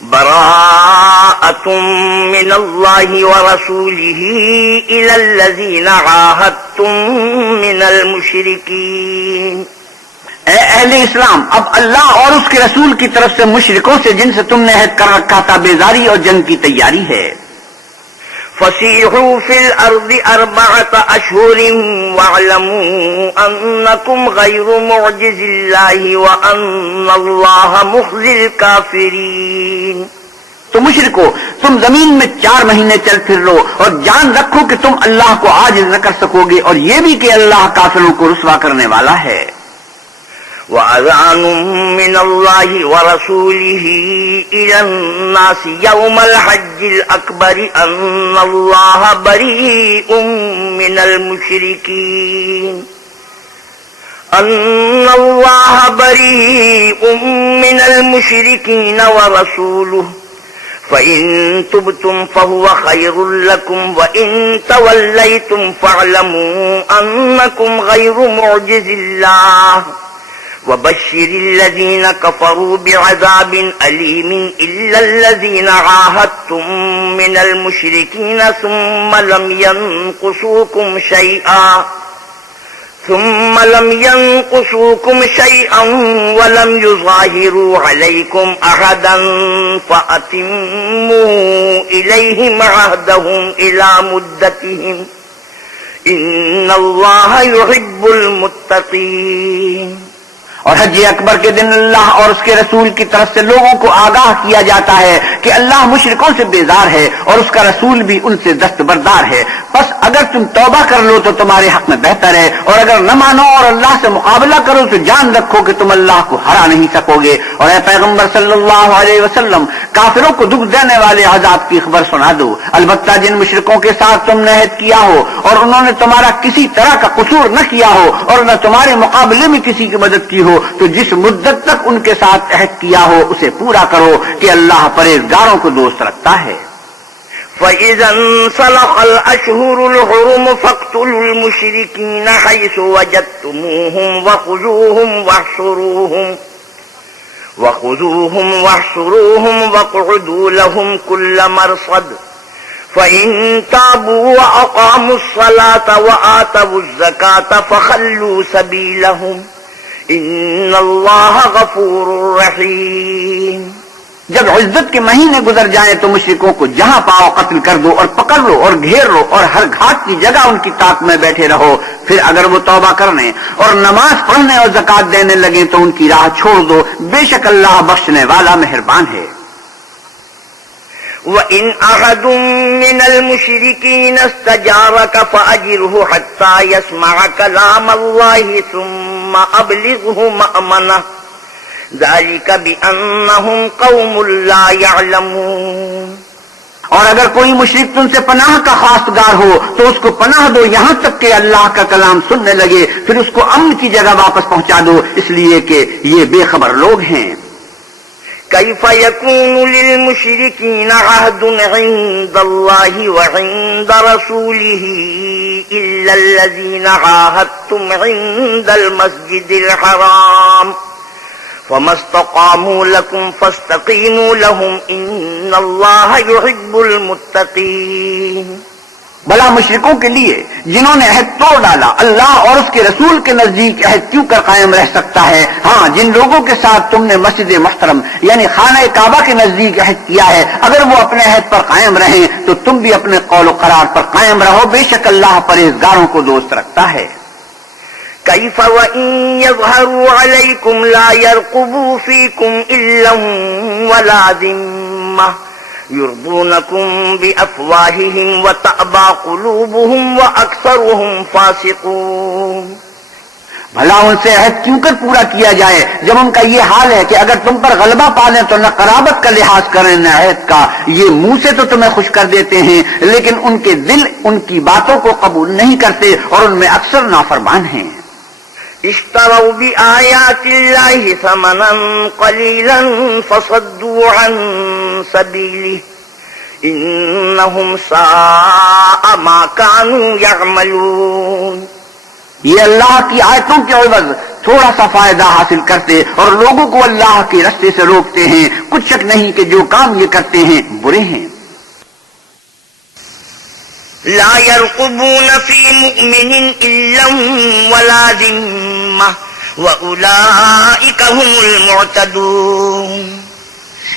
براءۃ من اللہ ورسولہ الی الذین عاہدتم من المشرکین۔ اے اہل اسلام، اب اللہ اور اس کے رسول کی طرف سے مشرکوں سے جن سے تم نے عہد کر رکھا تھا بیزاری اور جنگ کی تیاری ہے۔ فسیحوا فی الارض اربعۃ اشہر واعلموا انکم غیر معجز اللہ وان اللہ مخزی الکافرین۔ تو مشرکو، تم زمین میں 4 مہینے چل پھر لو اور جان رکھو کہ تم اللہ کو عاجز نہ کر سکو گے، اور یہ بھی کہ اللہ کافروں کو رسوا کرنے والا ہے۔ وَأَذَانٌ مِّنَ اللَّهِ وَرَسُولِهِ إِلَى النَّاسِ يَوْمَ الْحَجِّ الْأَكْبَرِ أَنَّ اللَّهَ بَرِيءٌ مِّنَ الْمُشْرِكِينَ وَرَسُولُهُ فَإِن تُبْتُمْ فَهُوَ خَيْرٌ لَّكُمْ وَإِن تَوَلَّيْتُمْ فَاعْلَمُوا أَنَّكُمْ غَيْرُ مُعْجِزِ اللَّهِ وَبَشِّرِ الَّذِينَ كَفَرُوا بِعَذَابٍ أَلِيمٍ إِلَّا الَّذِينَ عَاهَدتُّم مِّنَ الْمُشْرِكِينَ ثُمَّ لَمْ يَنقُصُوكُمْ شَيْئًا وَلَمْ يُظَاهِرُوا عَلَيْكُمْ أَحَدًا فَأَتِمُّوا إِلَيْهِمْ عَهْدَهُمْ إِلَى مُدَّتِهِمْ إِنَّ اللَّهَ يُحِبُّ الْمُتَّقِينَ۔ اور حج اکبر کے دن اللہ اور اس کے رسول کی طرف سے لوگوں کو آگاہ کیا جاتا ہے کہ اللہ مشرکوں سے بیزار ہے اور اس کا رسول بھی ان سے دستبردار ہے، بس اگر تم توبہ کر لو تو تمہارے حق میں بہتر ہے، اور اگر نہ مانو اور اللہ سے مقابلہ کرو تو جان رکھو کہ تم اللہ کو ہرا نہیں سکو گے۔ اور اے پیغمبر صلی اللہ علیہ وسلم، کافروں کو دکھ دینے والے عذاب کی خبر سنا دو، البتہ جن مشرکوں کے ساتھ تم نے عہد کیا ہو اور انہوں نے تمہارا کسی طرح کا قصور نہ کیا ہو اور نہ تمہارے مقابلے میں کسی کی مدد کی ہو، تو جس مدت تک ان کے ساتھ عہد کیا ہو اسے پورا کرو کہ اللہ پرہیزگاروں کو دوست رکھتا ہے۔ فَإِذَا انْسَلَخَ الْأَشْهُرُ الْحُرُمُ فَاقْتُلُوا الْمُشْرِكِينَ حَيْثُ وَجَدتُّمُوهُمْ وَخُذُوهُمْ وَاحْصُرُوهُمْ وَاقْعُدُوا لَهُمْ كُلَّ مَرْصَدٍ فَإِن تَابُوا وَأَقَامُوا الصَّلَاةَ وَآتَوُا الزَّكَاةَ فَخَلُّوا سَبِيلَهُمْ ان اللہ غفور رحیم۔ جب عزت کے مہینے گزر جائیں تو مشرکوں کو جہاں پاؤ قتل کر دو اور پکڑ لو اور گھیر لو اور ہر گھاٹ کی جگہ ان کی طاق میں بیٹھے رہو، پھر اگر وہ توبہ کرنے اور نماز پڑھنے اور زکوٰۃ دینے لگیں تو ان کی راہ چھوڑ دو، بے شک اللہ بخشنے والا مہربان ہے۔ وَإِنْ أَحَدٌ مِّنَ الْمُشْرِكِينَ اسْتَجَارَكَ فَأَجِرْهُ حَتَّى يَسْمَعَ كَلَامَ اللَّهِ ثُمَّ أَبْلِغْهُ مَأْمَنَهُ ذَلِكَ بِأَنَّهُمْ قَوْمٌ لَّا يَعْلَمُونَ۔ اور اگر کوئی مشرک تم سے پناہ کا خواستگار ہو تو اس کو پناہ دو یہاں تک کہ اللہ کا کلام سننے لگے، پھر اس کو امن کی جگہ واپس پہنچا دو، اس لیے کہ یہ بے خبر لوگ ہیں۔ كيف يكون للمشركين عهد عند الله وعند رسوله إلا الذين عاهدتم عند المسجد الحرام فما استقاموا لكم فاستقيموا لهم إن الله يحب المتقين۔ بلا مشرکوں کے لیے جنہوں نے عہد توڑ ڈالا اللہ اور اس کے رسول کے نزدیک عہد کیوں کر قائم رہ سکتا ہے؟ ہاں، جن لوگوں کے ساتھ تم نے مسجد محترم یعنی خانہ کعبہ کے نزدیک عہد کیا ہے، اگر وہ اپنے عہد پر قائم رہیں تو تم بھی اپنے قول و قرار پر قائم رہو، بے شک اللہ پرہیزگاروں کو دوست رکھتا ہے۔ كيف وإن يظهروا عليكم لا يرقبوا فيكم إلا ولا ذمة يرضونكم بأفواههم وتأبى قلوبهم وأكثرهم فاسقون۔ بھلا ان سے عہد کیوں کر پورا کیا جائے جب ان کا یہ حال ہے کہ اگر تم پر غلبہ پالیں تو نہ قرابت کا لحاظ کریں نہ عہد کا، یہ منہ سے تو تمہیں خوش کر دیتے ہیں لیکن ان کے دل ان کی باتوں کو قبول نہیں کرتے اور ان میں اکثر نافرمان ہیں۔ اشتروا بآيات الله ثمنا قليلا فصدوا عن سبيله إنهم ساء ما كانوا يعملون۔ یہ اللہ کی آیتوں کے عوض تھوڑا سا فائدہ حاصل کرتے اور لوگوں کو اللہ کے راستے سے روکتے ہیں، کچھ شک نہیں کہ جو کام یہ کرتے ہیں برے ہیں۔ لا يرقبون في مؤمن إلا ولا ذمة وأولئك هم المعتدون۔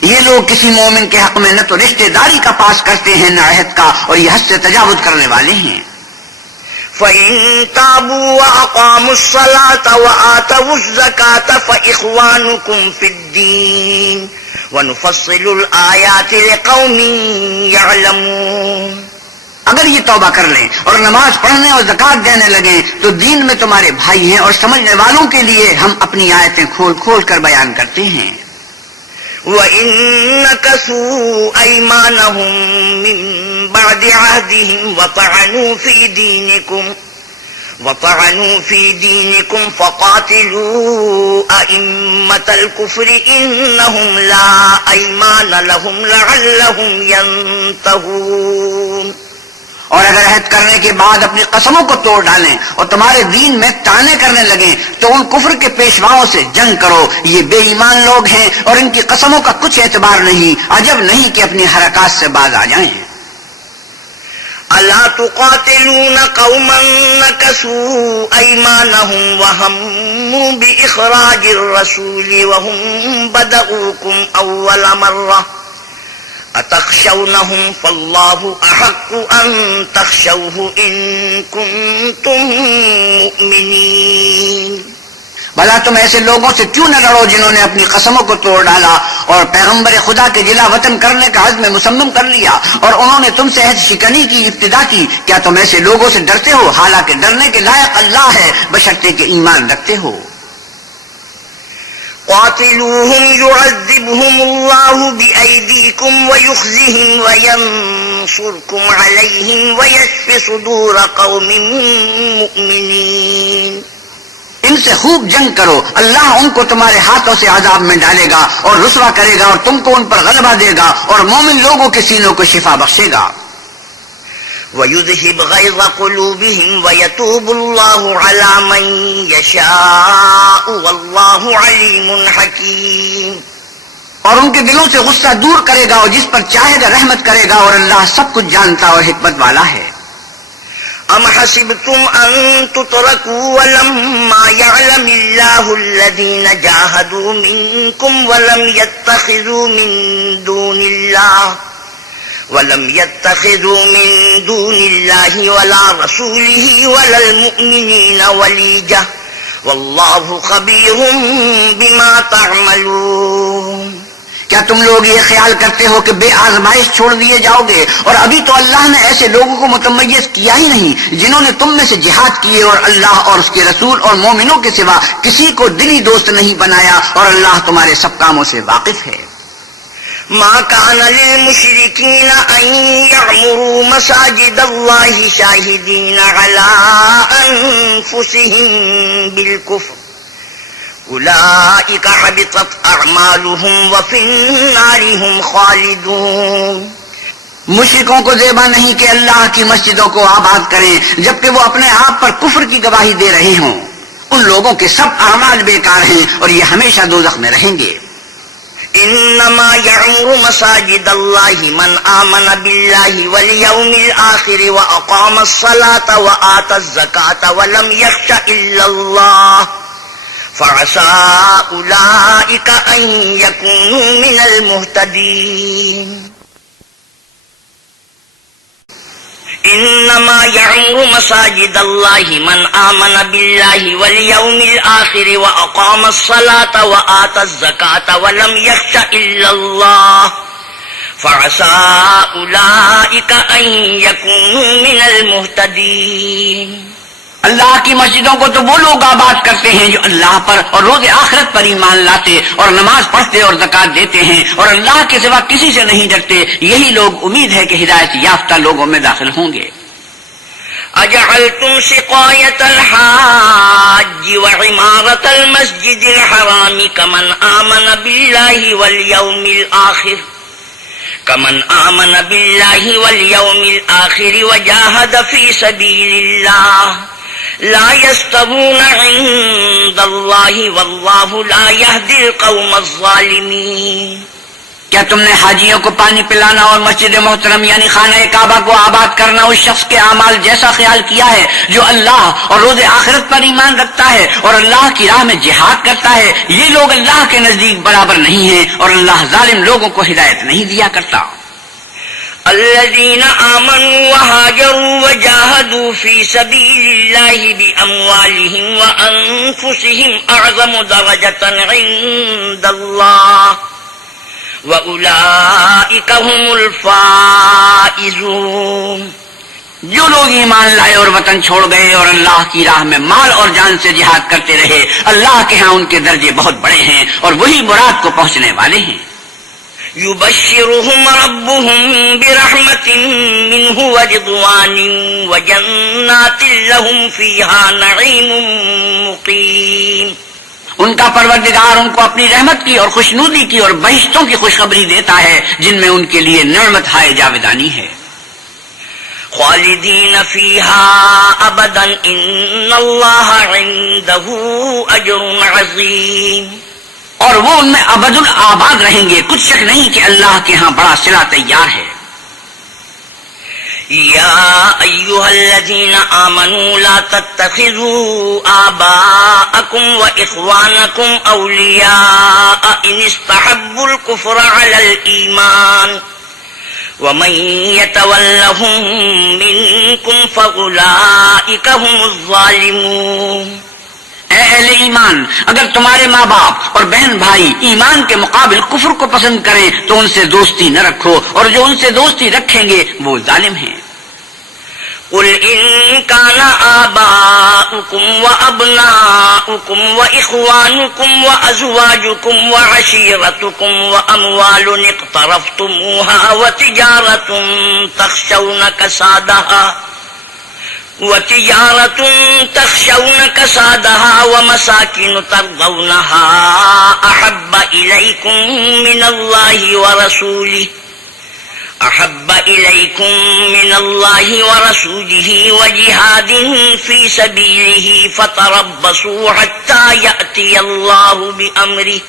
یہ لوگ کسی مومن کے حق میں نہ تو رشتہ داری کا پاس کرتے ہیں نہ عہد کا، اور یہ حد سے تجاوز کرنے والے ہیں۔ فَإِن تَابُوا وَأَقَامُوا الصَّلَاةَ وَآتَوُا الزَّكَاةَ فَإِخْوَانُكُمْ فِي الدِّينِ وَنُفَصِّلُ الْآيَاتِ لِقَوْمٍ يَعْلَمُونَ۔ اگر یہ توبہ کر لیں اور نماز پڑھنے اور زکوٰۃ دینے لگیں تو دین میں تمہارے بھائی ہیں، اور سمجھنے والوں کے لیے ہم اپنی آیتیں کھول کھول کر بیان کرتے ہیں۔ وَإِن نَكَثُوا أَيْمَانَهُم مِّن بَعْدِ عَهْدِهِمْ وَطَعَنُوا فِي دِينِكُمْ فَقَاتِلُوا أَئِمَّةَ الْكُفْرِ إِنَّهُمْ لَا أَيْمَانَ لَهُمْ لَعَلَّهُمْ يَنتَهُونَ۔ اور اگر عہد کرنے کے بعد اپنی قسموں کو توڑ ڈالیں اور تمہارے دین میں طعنے کرنے لگیں تو ان کفر کے پیشواؤں سے جنگ کرو، یہ بے ایمان لوگ ہیں اور ان کی قسموں کا کچھ اعتبار نہیں، عجب نہیں کہ اپنی حرکات سے باز آ جائیں۔ أَلَا تُقَاتِلُونَ قَوْمًا نَكَثُوا أَيْمَانَهُمْ وَهَمُّوا بِإِخْرَاجِ الرَّسُولِ وَهُمْ بَدَؤُوكُمْ أَوَّلَ مَرَّةٍ أَتَخْشَوْنَهُمْ فَاللَّهُ أَحَقُّ أَن تَخْشَوْهُ إِن كُنتُم مُّؤْمِنِينَ۔ بھلا تم ایسے لوگوں سے کیوں نہ لڑو جنہوں نے اپنی قسموں کو توڑ ڈالا اور پیغمبر خدا کے جلا وطن کرنے کا عزم مصمم کر لیا، اور انہوں نے تم سے عہد شکنی کی ابتدا کی، کیا تم ایسے لوگوں سے ڈرتے ہو؟ حالانکہ ڈرنے کے لائق اللہ ہے بشرطے کہ ایمان رکھتے ہو۔ قاتلوهم يعذبهم الله بأيديكم ويخزهم وينصركم عليهم ويشف صدور قوم مؤمنين۔ ان سے خوب جنگ کرو، اللہ ان کو تمہارے ہاتھوں سے عذاب میں ڈالے گا اور رسوا کرے گا، اور تم کو ان پر غلبہ دے گا اور مومن لوگوں کے سینوں کو شفا بخشے گا۔ وَيُذْهِبْ غَيْظَ قُلُوبِهِمْ وَيَتُوبُ اللَّهُ عَلَى مَن يَشَاءُ وَاللَّهُ عَلِيمٌ حَكِيمٌ۔ اور ان کے دلوں سے غصہ دور کرے گا، اور جس پر چاہے گا رحمت کرے گا، اور اللہ سب کچھ جانتا اور حکمت والا ہے۔ أَمْ حَسِبْتُمْ أَن تُتْرَكُوا وَلَمَّا يَعْلَمِ اللَّهُ الَّذِينَ جَاهَدُوا مِنكُمْ وَلَمْ يَتَّخِذُوا مِن دُونِ اللَّهِ وَلَا رَسُولِهِ وَلَا الْمُؤْمِنِينَ وَلِيجَةً وَاللَّهُ خَبِيرٌ بِمَا تَعْمَلُونَ۔ کیا تم لوگ یہ خیال کرتے ہو کہ بے آزمائش چھوڑ دیے جاؤ گے؟ اور ابھی تو اللہ نے ایسے لوگوں کو متمیز کیا ہی نہیں جنہوں نے تم میں سے جہاد کیے اور اللہ اور اس کے رسول اور مومنوں کے سوا کسی کو دلی دوست نہیں بنایا، اور اللہ تمہارے سب کاموں سے واقف ہے۔ ما كان للمشركين أن يعمروا مساجد الله شاهدين على أنفسهم بالكفر أولئك حبطت أعمالهم وفي النار هم خالدون۔ مشرکوں کو زیبا نہیں کہ اللہ کی مسجدوں کو آباد کریں جبکہ وہ اپنے آپ پر کفر کی گواہی دے رہے ہوں، ان لوگوں کے سب اعمال بیکار ہیں اور یہ ہمیشہ دوزخ میں رہیں گے۔ انما يعمر مساجد الله من آمن بالله واليوم الآخر وأقام الصلاة وآتى الزكاة ولم يخش إلا الله فعسى أولئك أن يكونوا من المهتدين۔ انما يعمر مساجد الله من آمن بالله واليوم الآخر وأقام الصلاة وآتى الزكاة ولم يخش إلا الله فعسى أولئك أن يكونوا من المهتدين۔ اللہ کی مسجدوں کو تو وہ لوگ آباد کرتے ہیں جو اللہ پر اور روز آخرت پر ایمان لاتے اور نماز پڑھتے اور زکوٰۃ دیتے ہیں اور اللہ کے سوا کسی سے نہیں ڈرتے، یہی لوگ امید ہے کہ ہدایت یافتہ لوگوں میں داخل ہوں گے۔ اجعلتم سقایۃ الحاج وعمارۃ المسجد الحرام كمن آمن بالله واليوم الآخر وجاهد في سبيل الله لا يستوون عند الله والله لا يهدي القوم الظالمين. کیا تم نے حاجیوں کو پانی پلانا اور مسجد محترم یعنی خانہ کعبہ کو آباد کرنا اس شخص کے اعمال جیسا خیال کیا ہے جو اللہ اور روز آخرت پر ایمان رکھتا ہے اور اللہ کی راہ میں جہاد کرتا ہے؟ یہ لوگ اللہ کے نزدیک برابر نہیں ہیں اور اللہ ظالم لوگوں کو ہدایت نہیں دیا کرتا. الذين آمنوا وهاجروا وجاهدوا في سبيل الله بأموالهم وأنفسهم أعظم درجة عند الله وَأُولَئِكَ هُمُ الْفَائِزُونَ. جو لوگ ایمان لائے اور وطن چھوڑ گئے اور اللہ کی راہ میں مال اور جان سے جہاد کرتے رہے، اللہ کے ہاں ان کے درجے بہت بڑے ہیں اور وہی مراد کو پہنچنے والے ہیں. يُبَشِّرُهُمْ رَبُّهُمْ بِرَحْمَةٍ مِّنْهُ وَرِضْوَانٍ وَجَنَّاتٍ لَهُمْ فِيهَا نَعِيمٌ مُّقِيمٌ. ان کا پروردگار ان کو اپنی رحمت کی اور خوشنودی کی اور بہشتوں کی خوشخبری دیتا ہے جن میں ان کے لیے نعمت ہائے جاودانی ہے. خالدین فیہا ابدا ان اللہ عنده اجر عظیم. اور وہ ان میں ابد آباد رہیں گے، کچھ شک نہیں کہ اللہ کے ہاں بڑا صلہ تیار ہے. یا ایھا الذین آمنوا لا تتخذوا آباءکم واخوانکم اولیاء ان استحبوا الکفر علی الایمان ومن یتولہم منکم فاولئک هم الظالمون. اے اہل ایمان، اگر تمہارے ماں باپ اور بہن بھائی ایمان کے مقابل کفر کو پسند کریں تو ان سے دوستی نہ رکھو، اور جو ان سے دوستی رکھیں گے وہ ظالم ہیں. قل ان كان آباؤكم وأبناؤكم وإخوانكم وأزواجكم وعشيرتكم وأموال اقترفتموها وتجارة تخشون كسادها ومساكن ترضونها أحب إليكم من الله ورسوله وجهاد في سبيله فتربصوا حتى يأتي الله بأمره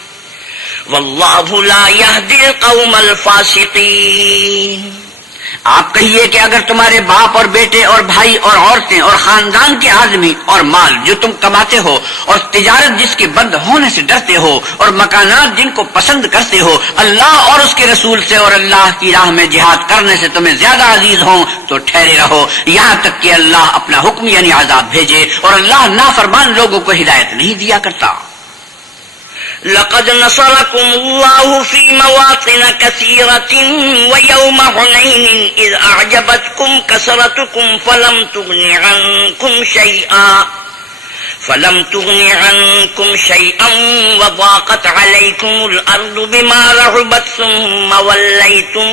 والله لا يهدي القوم الفاسقين. آپ کہیے کہ اگر تمہارے باپ اور بیٹے اور بھائی اور عورتیں اور خاندان کے آدمی اور مال جو تم کماتے ہو اور تجارت جس کے بند ہونے سے ڈرتے ہو اور مکانات جن کو پسند کرتے ہو اللہ اور اس کے رسول سے اور اللہ کی راہ میں جہاد کرنے سے تمہیں زیادہ عزیز ہوں تو ٹھہرے رہو یہاں تک کہ اللہ اپنا حکم یعنی عذاب بھیجے، اور اللہ نافرمان لوگوں کو ہدایت نہیں دیا کرتا. لقد نصركم الله في مواطن كثيرة ويوم حنين إذ أعجبتكم كثرتكم فلم تغن عنكم شيئا وضاقت عليكم الأرض بما رحبت ثم وليتم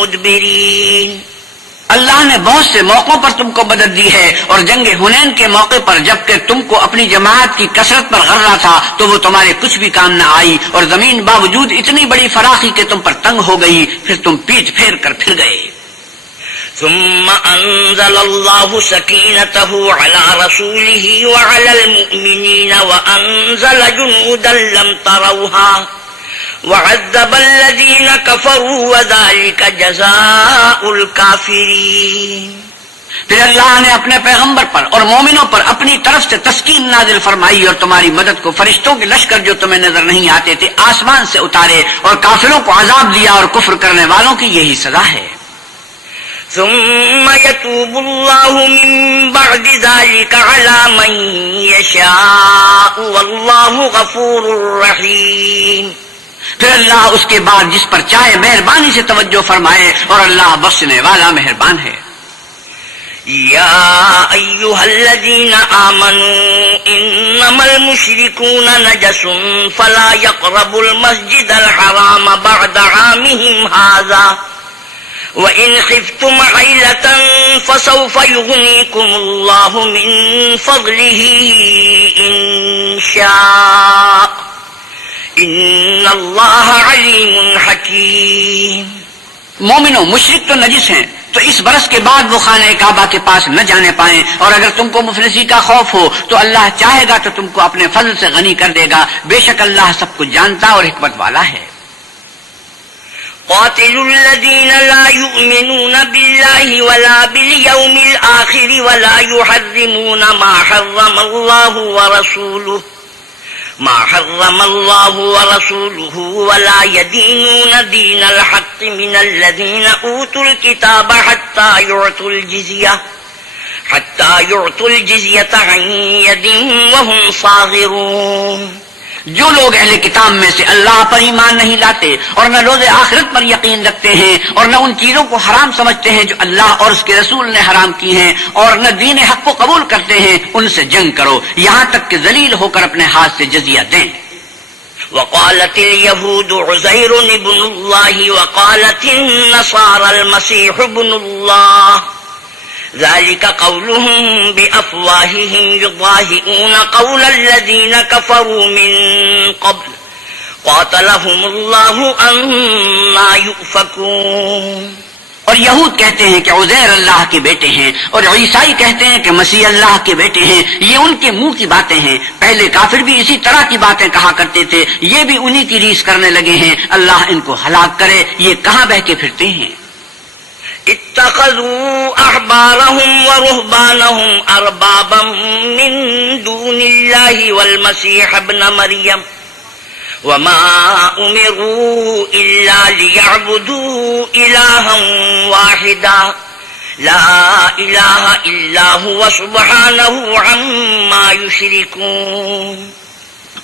مدبرين. اللہ نے بہت سے موقعوں پر تم کو مدد دی ہے، اور جنگ حنین کے موقع پر جبکہ تم کو اپنی جماعت کی کثرت پر غرہ تھا تو وہ تمہارے کچھ بھی کام نہ آئی، اور زمین باوجود اتنی بڑی فراخی کہ تم پر تنگ ہو گئی، پھر تم پیٹ پھیر کر پھر گئے. ثم انزل الله سكينته على رسوله وعلى المؤمنين وانزل جنودا لم تروها وعذب الذين كفروا وذلك جزاء الكافرين. پھر اللہ نے اپنے پیغمبر پر اور مومنوں پر اپنی طرف سے تسکین نازل فرمائی اور تمہاری مدد کو فرشتوں کے لشکر جو تمہیں نظر نہیں آتے تھے آسمان سے اتارے، اور کافروں کو عذاب دیا، اور کفر کرنے والوں کی یہی سزا ہے. ثم يتوب الله من بعد ذلك على من يشاء والله غفور رحيم. پھر اللہ اس کے بعد جس پر چاہے مہربانی سے توجہ فرمائے، اور اللہ بخشنے والا مہربان ہے. یا ایھا الذین آمنوا انما المشرکون نجس فلا يقربوا المسجد الحرام بعد عامهم هذا وَإِنْ خِفْتُمْ عَيْلَةً فَسَوْفَ يُغْنِيكُمُ اللَّهُ مِنْ فَضْلِهِ إِنْ شَاءَ إِنَّ اللَّهَ عَلِيمٌ حَكِيمٌ. مومنوں، مشرک تو نجس ہیں، تو اس برس کے بعد وہ خانہ کعبہ کے پاس نہ جانے پائیں، اور اگر تم کو مفلسی کا خوف ہو تو اللہ چاہے گا تو تم کو اپنے فضل سے غنی کر دے گا، بے شک اللہ سب کچھ جانتا اور حکمت والا ہے۔ قاتلوا الذين لا يؤمنون بالله ولا باليوم الآخر ولا يحرمون ما حرم الله ورسوله ولا يدينون دين الحق من الذين أوتوا الكتاب حتى يعطوا الجزية عن يد وهم صاغرون۔ جو لوگ اہل کتاب میں سے اللہ پر ایمان نہیں لاتے اور نہ روز آخرت پر یقین رکھتے ہیں اور نہ ان چیزوں کو حرام سمجھتے ہیں جو اللہ اور اس کے رسول نے حرام کی ہیں اور نہ دین حق کو قبول کرتے ہیں، ان سے جنگ کرو یہاں تک کہ ذلیل ہو کر اپنے ہاتھ سے جزیہ دیں۔ وقالت اليهود عزير ابن الله وقالت النصارى المسيح ابن الله ذلك قولهم بأفواههم يضاهئون قول الذين كفروا من قبل قاتلهم الله أنا يؤفكون۔ اور یہود کہتے ہیں کہ عزیر اللہ کے بیٹے ہیں اور عیسائی کہتے ہیں کہ مسیح اللہ کے بیٹے ہیں، یہ ان کے منہ کی باتیں ہیں، پہلے کافر بھی اسی طرح کی باتیں کہا کرتے تھے، یہ بھی انہی کی ریس کرنے لگے ہیں، اللہ ان کو ہلاک کرے، یہ کہاں بہہ کے پھرتے ہیں۔ اتخذوا احبارهم ورهبانهم اربابا من دون الله والمسيح ابن مريم وما امروا الا ليعبدوا الها واحدا لا اله الا هو سبحانه عما يشركون۔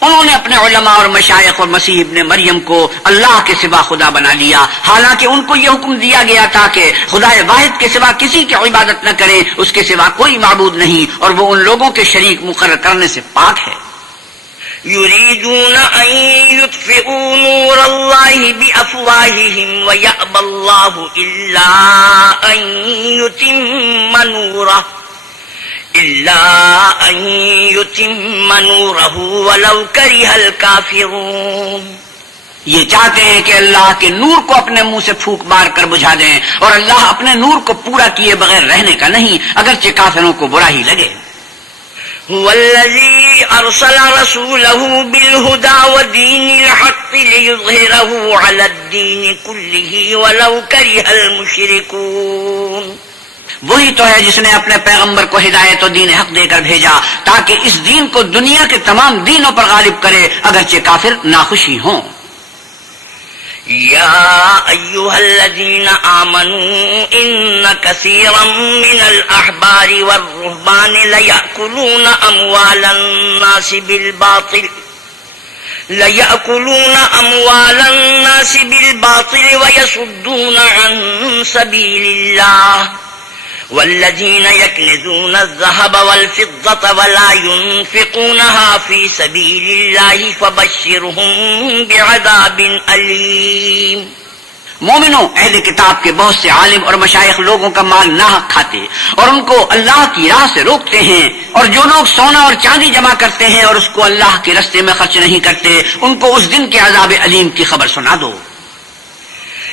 انہوں نے اپنے علماء اور مشائخ اور مسیح ابن مریم کو اللہ کے سوا خدا بنا لیا، حالانکہ ان کو یہ حکم دیا گیا تھا کہ خدا واحد کے سوا کسی کی عبادت نہ کریں، اس کے سوا کوئی معبود نہیں، اور وہ ان لوگوں کے شریک مقرر کرنے سے پاک ہے۔ يريدون أن يطفئوا نور الله بأفواههم ويأبى الله إلا أن يتم نوره ولو كره الكافرون۔ یہ چاہتے ہیں کہ اللہ کے نور کو اپنے منہ سے پھونک مار کر بجھا دیں، اور اللہ اپنے نور کو پورا کیے بغیر رہنے کا نہیں، اگرچہ کافروں کو برا ہی لگے۔ هو الذي أرسل رسوله بالهدى ودين الحق ليظهره على الدين كله ولو كره المشركون۔ وہی تو ہے جس نے اپنے پیغمبر کو ہدایت و دین حق دے کر بھیجا تاکہ اس دین کو دنیا کے تمام دینوں پر غالب کرے، اگرچہ کافر ناخوشی ہوں۔ يا أيها الذين آمنوا إن كثيرا من الأحبار والرهبان ليأكلون أموال الناس بالباطل ويصدون عن سبيل الله والذين يكنزون الذهب والفضة ولا ينفقونها في سبيل الله فبشرهم بعذاب أليم۔ مومنوں، اہل کتاب کے بہت سے عالم اور مشائخ لوگوں کا مال ناحق کھاتے اور ان کو اللہ کی راہ سے روکتے ہیں، اور جو لوگ سونا اور چاندی جمع کرتے ہیں اور اس کو اللہ کے راستے میں خرچ نہیں کرتے، ان کو اس دن کے عذاب علیم کی خبر سنا دو۔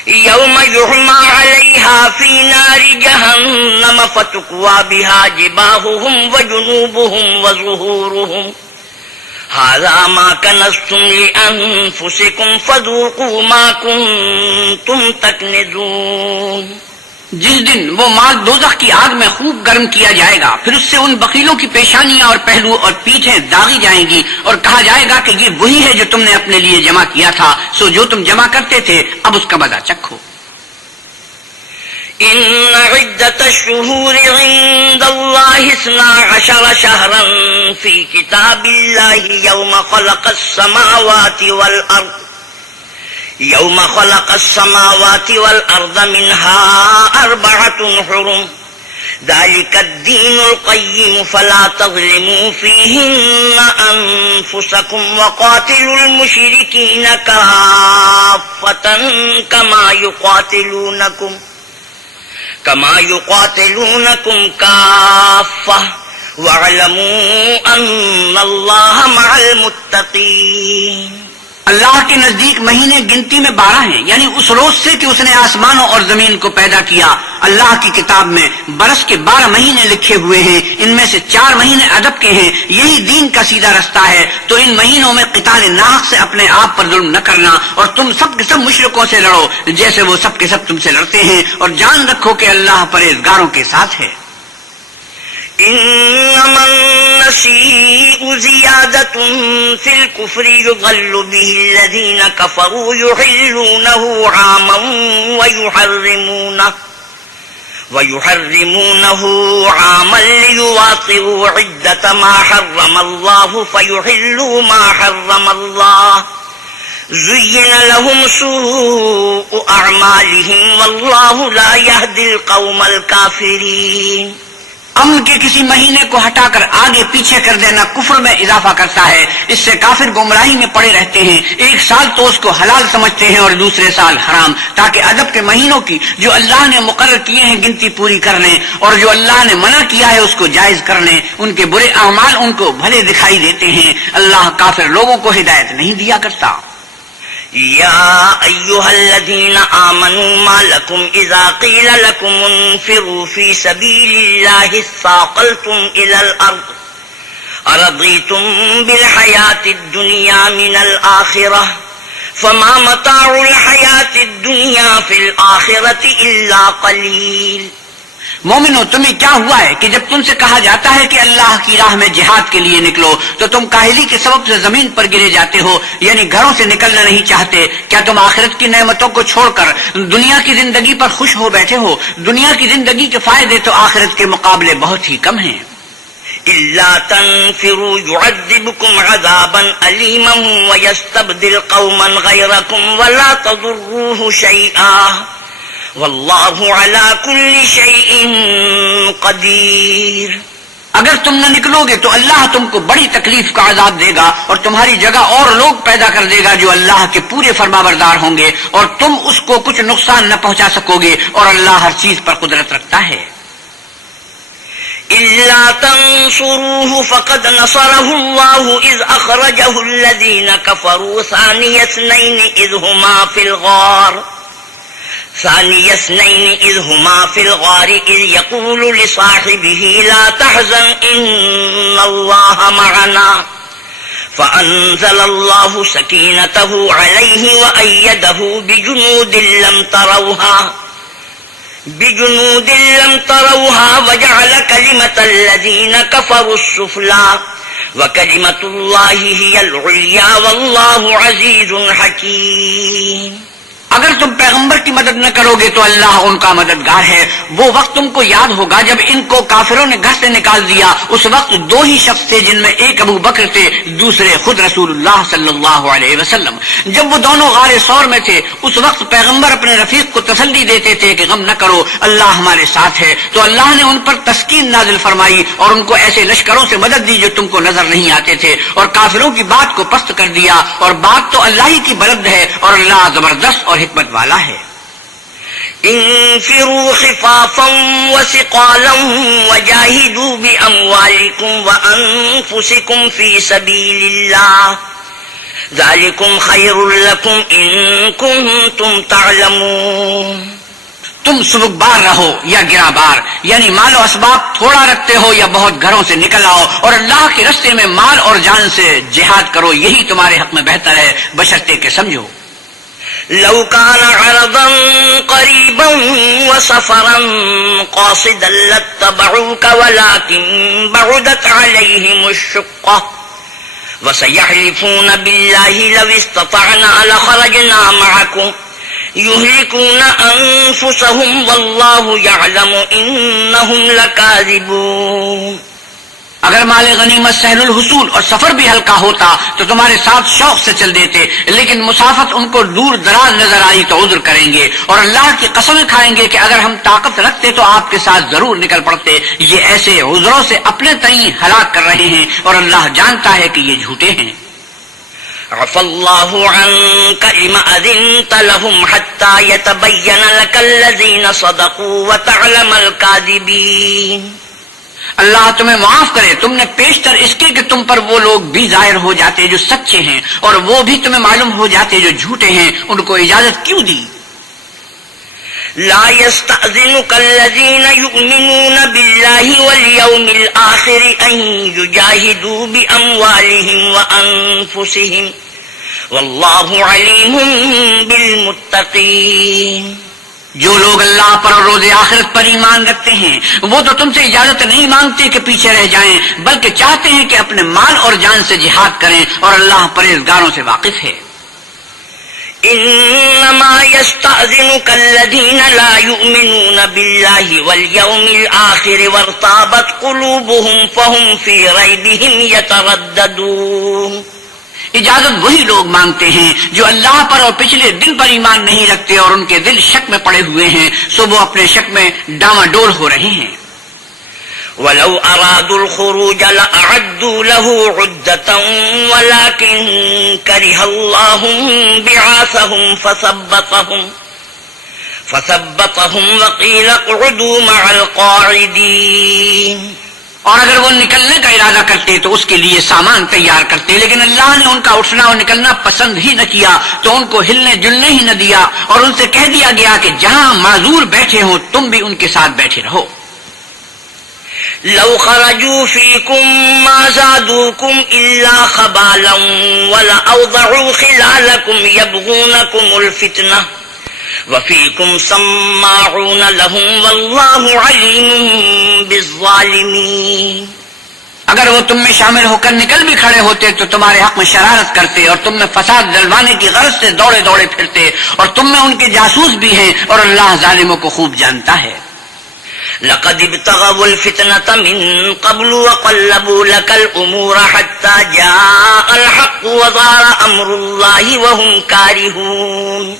يوم يحمى عليها في نار جهنم فتكوى بها جباههم وجنوبهم وظهورهم هذا ما كنزتم لأنفسكم فذوقوا ما كنتم تكنزون۔ جس دن وہ مال دوزخ کی آگ میں خوب گرم کیا جائے گا، پھر اس سے ان بخیلوں کی پیشانیاں اور پہلو اور پیٹھیں داغی جائیں گی، اور کہا جائے گا کہ یہ وہی ہے جو تم نے اپنے لیے جمع کیا تھا، سو جو تم جمع کرتے تھے اب اس کا مزہ چکھو۔ إن عدة الشهور عند الله 12 شهرا في كتاب الله يوم خلق السماوات والأرض منها 4 حرم ذلك الدين القيم فلا تظلموا فيهن أنفسكم وقاتلوا المشركين كافة كما يقاتلونكم كافة واعلموا أن الله مع المتقين۔ اللہ کے نزدیک مہینے گنتی میں 12 ہیں، یعنی اس روز سے کہ اس نے آسمانوں اور زمین کو پیدا کیا۔ اللہ کی کتاب میں برس کے 12 مہینے لکھے ہوئے ہیں، ان میں سے 4 مہینے ادب کے ہیں، یہی دین کا سیدھا رستہ ہے۔ تو ان مہینوں میں قتال ناحق سے اپنے آپ پر ظلم نہ کرنا، اور تم سب کے سب مشرکوں سے لڑو جیسے وہ سب کے سب تم سے لڑتے ہیں، اور جان رکھو کہ اللہ پرہیزگاروں کے ساتھ ہے۔ إنما النسيء زيادة في الكفر يضل به الذين كفروا يحلونه عاما ويحرمونه عاما ليواطئوا عدة ما حرم الله فيحلوا ما حرم الله زين لهم سوء أعمالهم والله لا يهدي القوم الكافرين۔ امن کے کسی مہینے کو ہٹا کر آگے پیچھے کر دینا کفر میں اضافہ کرتا ہے، اس سے کافر گمراہی میں پڑے رہتے ہیں۔ ایک سال تو اس کو حلال سمجھتے ہیں اور دوسرے سال حرام، تاکہ ادب کے مہینوں کی جو اللہ نے مقرر کیے ہیں گنتی پوری کر لیں، اور جو اللہ نے منع کیا ہے اس کو جائز کر لیں۔ ان کے برے اعمال ان کو بھلے دکھائی دیتے ہیں، اللہ کافر لوگوں کو ہدایت نہیں دیا کرتا۔ يا أيها الذين آمنوا ما لكم إذا قيل لكم انفروا في سبيل الله اثاقلتم إلى الأرض أرضيتم بالحياة الدنيا من الآخرة فما متاع الحياة الدنيا في الآخرة إلا قليل۔ مومنو، تمہیں کیا ہوا ہے کہ جب تم سے کہا جاتا ہے کہ اللہ کی راہ میں جہاد کے لیے نکلو تو تم کاہلی کے سبب سے زمین پر گرے جاتے ہو، یعنی گھروں سے نکلنا نہیں چاہتے؟ کیا تم آخرت کی نعمتوں کو چھوڑ کر دنیا کی زندگی پر خوش ہو بیٹھے ہو؟ دنیا کی زندگی کے فائدے تو آخرت کے مقابلے بہت ہی کم ہیں۔ إلا تنفروا يعذبكم عذابا أليما ويستبدل قوما غيركم ولا تضروه شيئا واللہ علی کل شیء قدیر۔ اگر تم نہ نکلو گے تو اللہ تم کو بڑی تکلیف کا عذاب دے گا اور تمہاری جگہ اور لوگ پیدا کر دے گا جو اللہ کے پورے فرمانبردار ہوں گے، اور تم اس کو کچھ نقصان نہ پہنچا سکو گے، اور اللہ ہر چیز پر قدرت رکھتا ہے۔ إلا تنصروه فقد نصره الله إذ أخرجه الذين كفروا ثاني اثنين إذ هما في الغار إذ يقول لصاحبه لا تحزن إن الله معنا فأنزل الله سكينته عليه وأيده بجنود لم تروها وجعل كلمة الذين كفروا السفلى وكلمة الله هي العليا والله عزيز حكيم۔ اگر تم پیغمبر کی مدد نہ کرو گے تو اللہ ان کا مددگار ہے۔ وہ وقت تم کو یاد ہوگا جب ان کو کافروں نے گھر سے نکال دیا، اس وقت 2 ہی شخص تھے جن میں ایک ابو بکر تھے، دوسرے خود رسول اللہ صلی اللہ علیہ وسلم۔ جب وہ دونوں غار ثور میں تھے اس وقت پیغمبر اپنے رفیق کو تسلی دیتے تھے کہ غم نہ کرو، اللہ ہمارے ساتھ ہے، تو اللہ نے ان پر تسکین نازل فرمائی اور ان کو ایسے لشکروں سے مدد دی جو تم کو نظر نہیں آتے تھے، اور کافروں کی بات کو پست کر دیا، اور بات تو اللہ ہی کی بلند ہے اور اللہ زبردست اور حکمت والا ہے۔ انفروا خفافا وثقالا وجاهدوا بأموالكم وأنفسكم في سبيل الله ذلكم خير لكم إن كنتم تعلمون۔ تم سبکبار رہو یا گرا بار، یعنی مال و اسباب تھوڑا رکھتے ہو یا بہت گھروں سے نکل آؤ، اور اللہ کے رستے میں مال اور جان سے جہاد کرو، یہی تمہارے حق میں بہتر ہے، بشرطے کہ سمجھو۔ لو كان عرضا قريبا وسفرا قاصدا لاتبعوك ولكن بعدت عليهم الشقة وسيحلفون بالله لو استطعنا لخرجنا معكم يهلكون أنفسهم والله يعلم إنهم لكاذبون۔ اگر مال غنیمت سہل الحصول اور سفر بھی ہلکا ہوتا تو تمہارے ساتھ شوق سے چل دیتے، لیکن مسافت ان کو دور دراز نظر آئی تو عذر کریں گے، اور اللہ کی قسم کھائیں گے کہ اگر ہم طاقت رکھتے تو آپ کے ساتھ ضرور نکل پڑتے۔ یہ ایسے عذروں سے اپنے تئیں ہلاک کر رہے ہیں اور اللہ جانتا ہے کہ یہ جھوٹے ہیں۔ عفى الله عنك لما أذنت لهم حتى يتبين لك الذين صدقوا وتعلم الكاذبين۔ اللہ تمہیں معاف کرے، تم نے پیشتر اس کے کہ تم پر وہ لوگ بھی ظاہر ہو جاتے جو سچے ہیں اور وہ بھی تمہیں معلوم ہو جاتے جو جھوٹے ہیں، ان کو اجازت کیوں دی؟ لا يستأذنك الذين يؤمنون بالله واليوم الآخر أن يجاهدوا بأموالهم وأنفسهم والله عليم بالمتقين۔ جو لوگ اللہ پر اور روز آخرت پر ایمان رکھتے ہیں وہ تو تم سے اجازت نہیں مانگتے کہ پیچھے رہ جائیں، بلکہ چاہتے ہیں کہ اپنے مال اور جان سے جہاد کریں، اور اللہ پرہیزگاروں سے واقف ہے۔ انما يستأذنك الذين لا يؤمنون بالله واليوم الآخر وارتابت قلوبهم فهم في ريبهم يترددون۔ اجازت وہی لوگ مانگتے ہیں جو اللہ پر اور پچھلے دن پر ایمان نہیں رکھتے اور ان کے دل شک میں پڑے ہوئے ہیں، سو وہ اپنے شک میں ڈاواں ڈول ہو رہے ہیں۔ ولو أرادوا الخروج لأعدوا له عدة ولكن كره الله بعاثهم فثبطهم وقيل اقعدوا مع القاعدين۔ اور اگر وہ نکلنے کا ارادہ کرتے تو اس کے لیے سامان تیار کرتے، لیکن اللہ نے ان کا اٹھنا اور نکلنا پسند ہی نہ کیا تو ان کو ہلنے جلنے ہی نہ دیا، اور ان سے کہہ دیا گیا کہ جہاں معذور بیٹھے ہوں تم بھی ان کے ساتھ بیٹھے رہو۔ لو خرجوا فيكم ما زادوكم إلا خبالا ولأوضعوا خلالكم يبغونكم الفتنة وفيكم سماعون لهم والله عليم بالظالمين۔ اگر وہ تم میں شامل ہو کر نکل بھی کھڑے ہوتے تو تمہارے حق میں شرارت کرتے اور تم میں فساد ڈلوانے کی غرض سے دوڑے دوڑے پھرتے، اور تم میں ان کے جاسوس بھی ہیں، اور اللہ ظالموں کو خوب جانتا ہے۔ لقد ابتغوا الفتنة من قبل وقلبوا لك الأمور حتى جاء الحق وظهر أمر الله وهم كارهون۔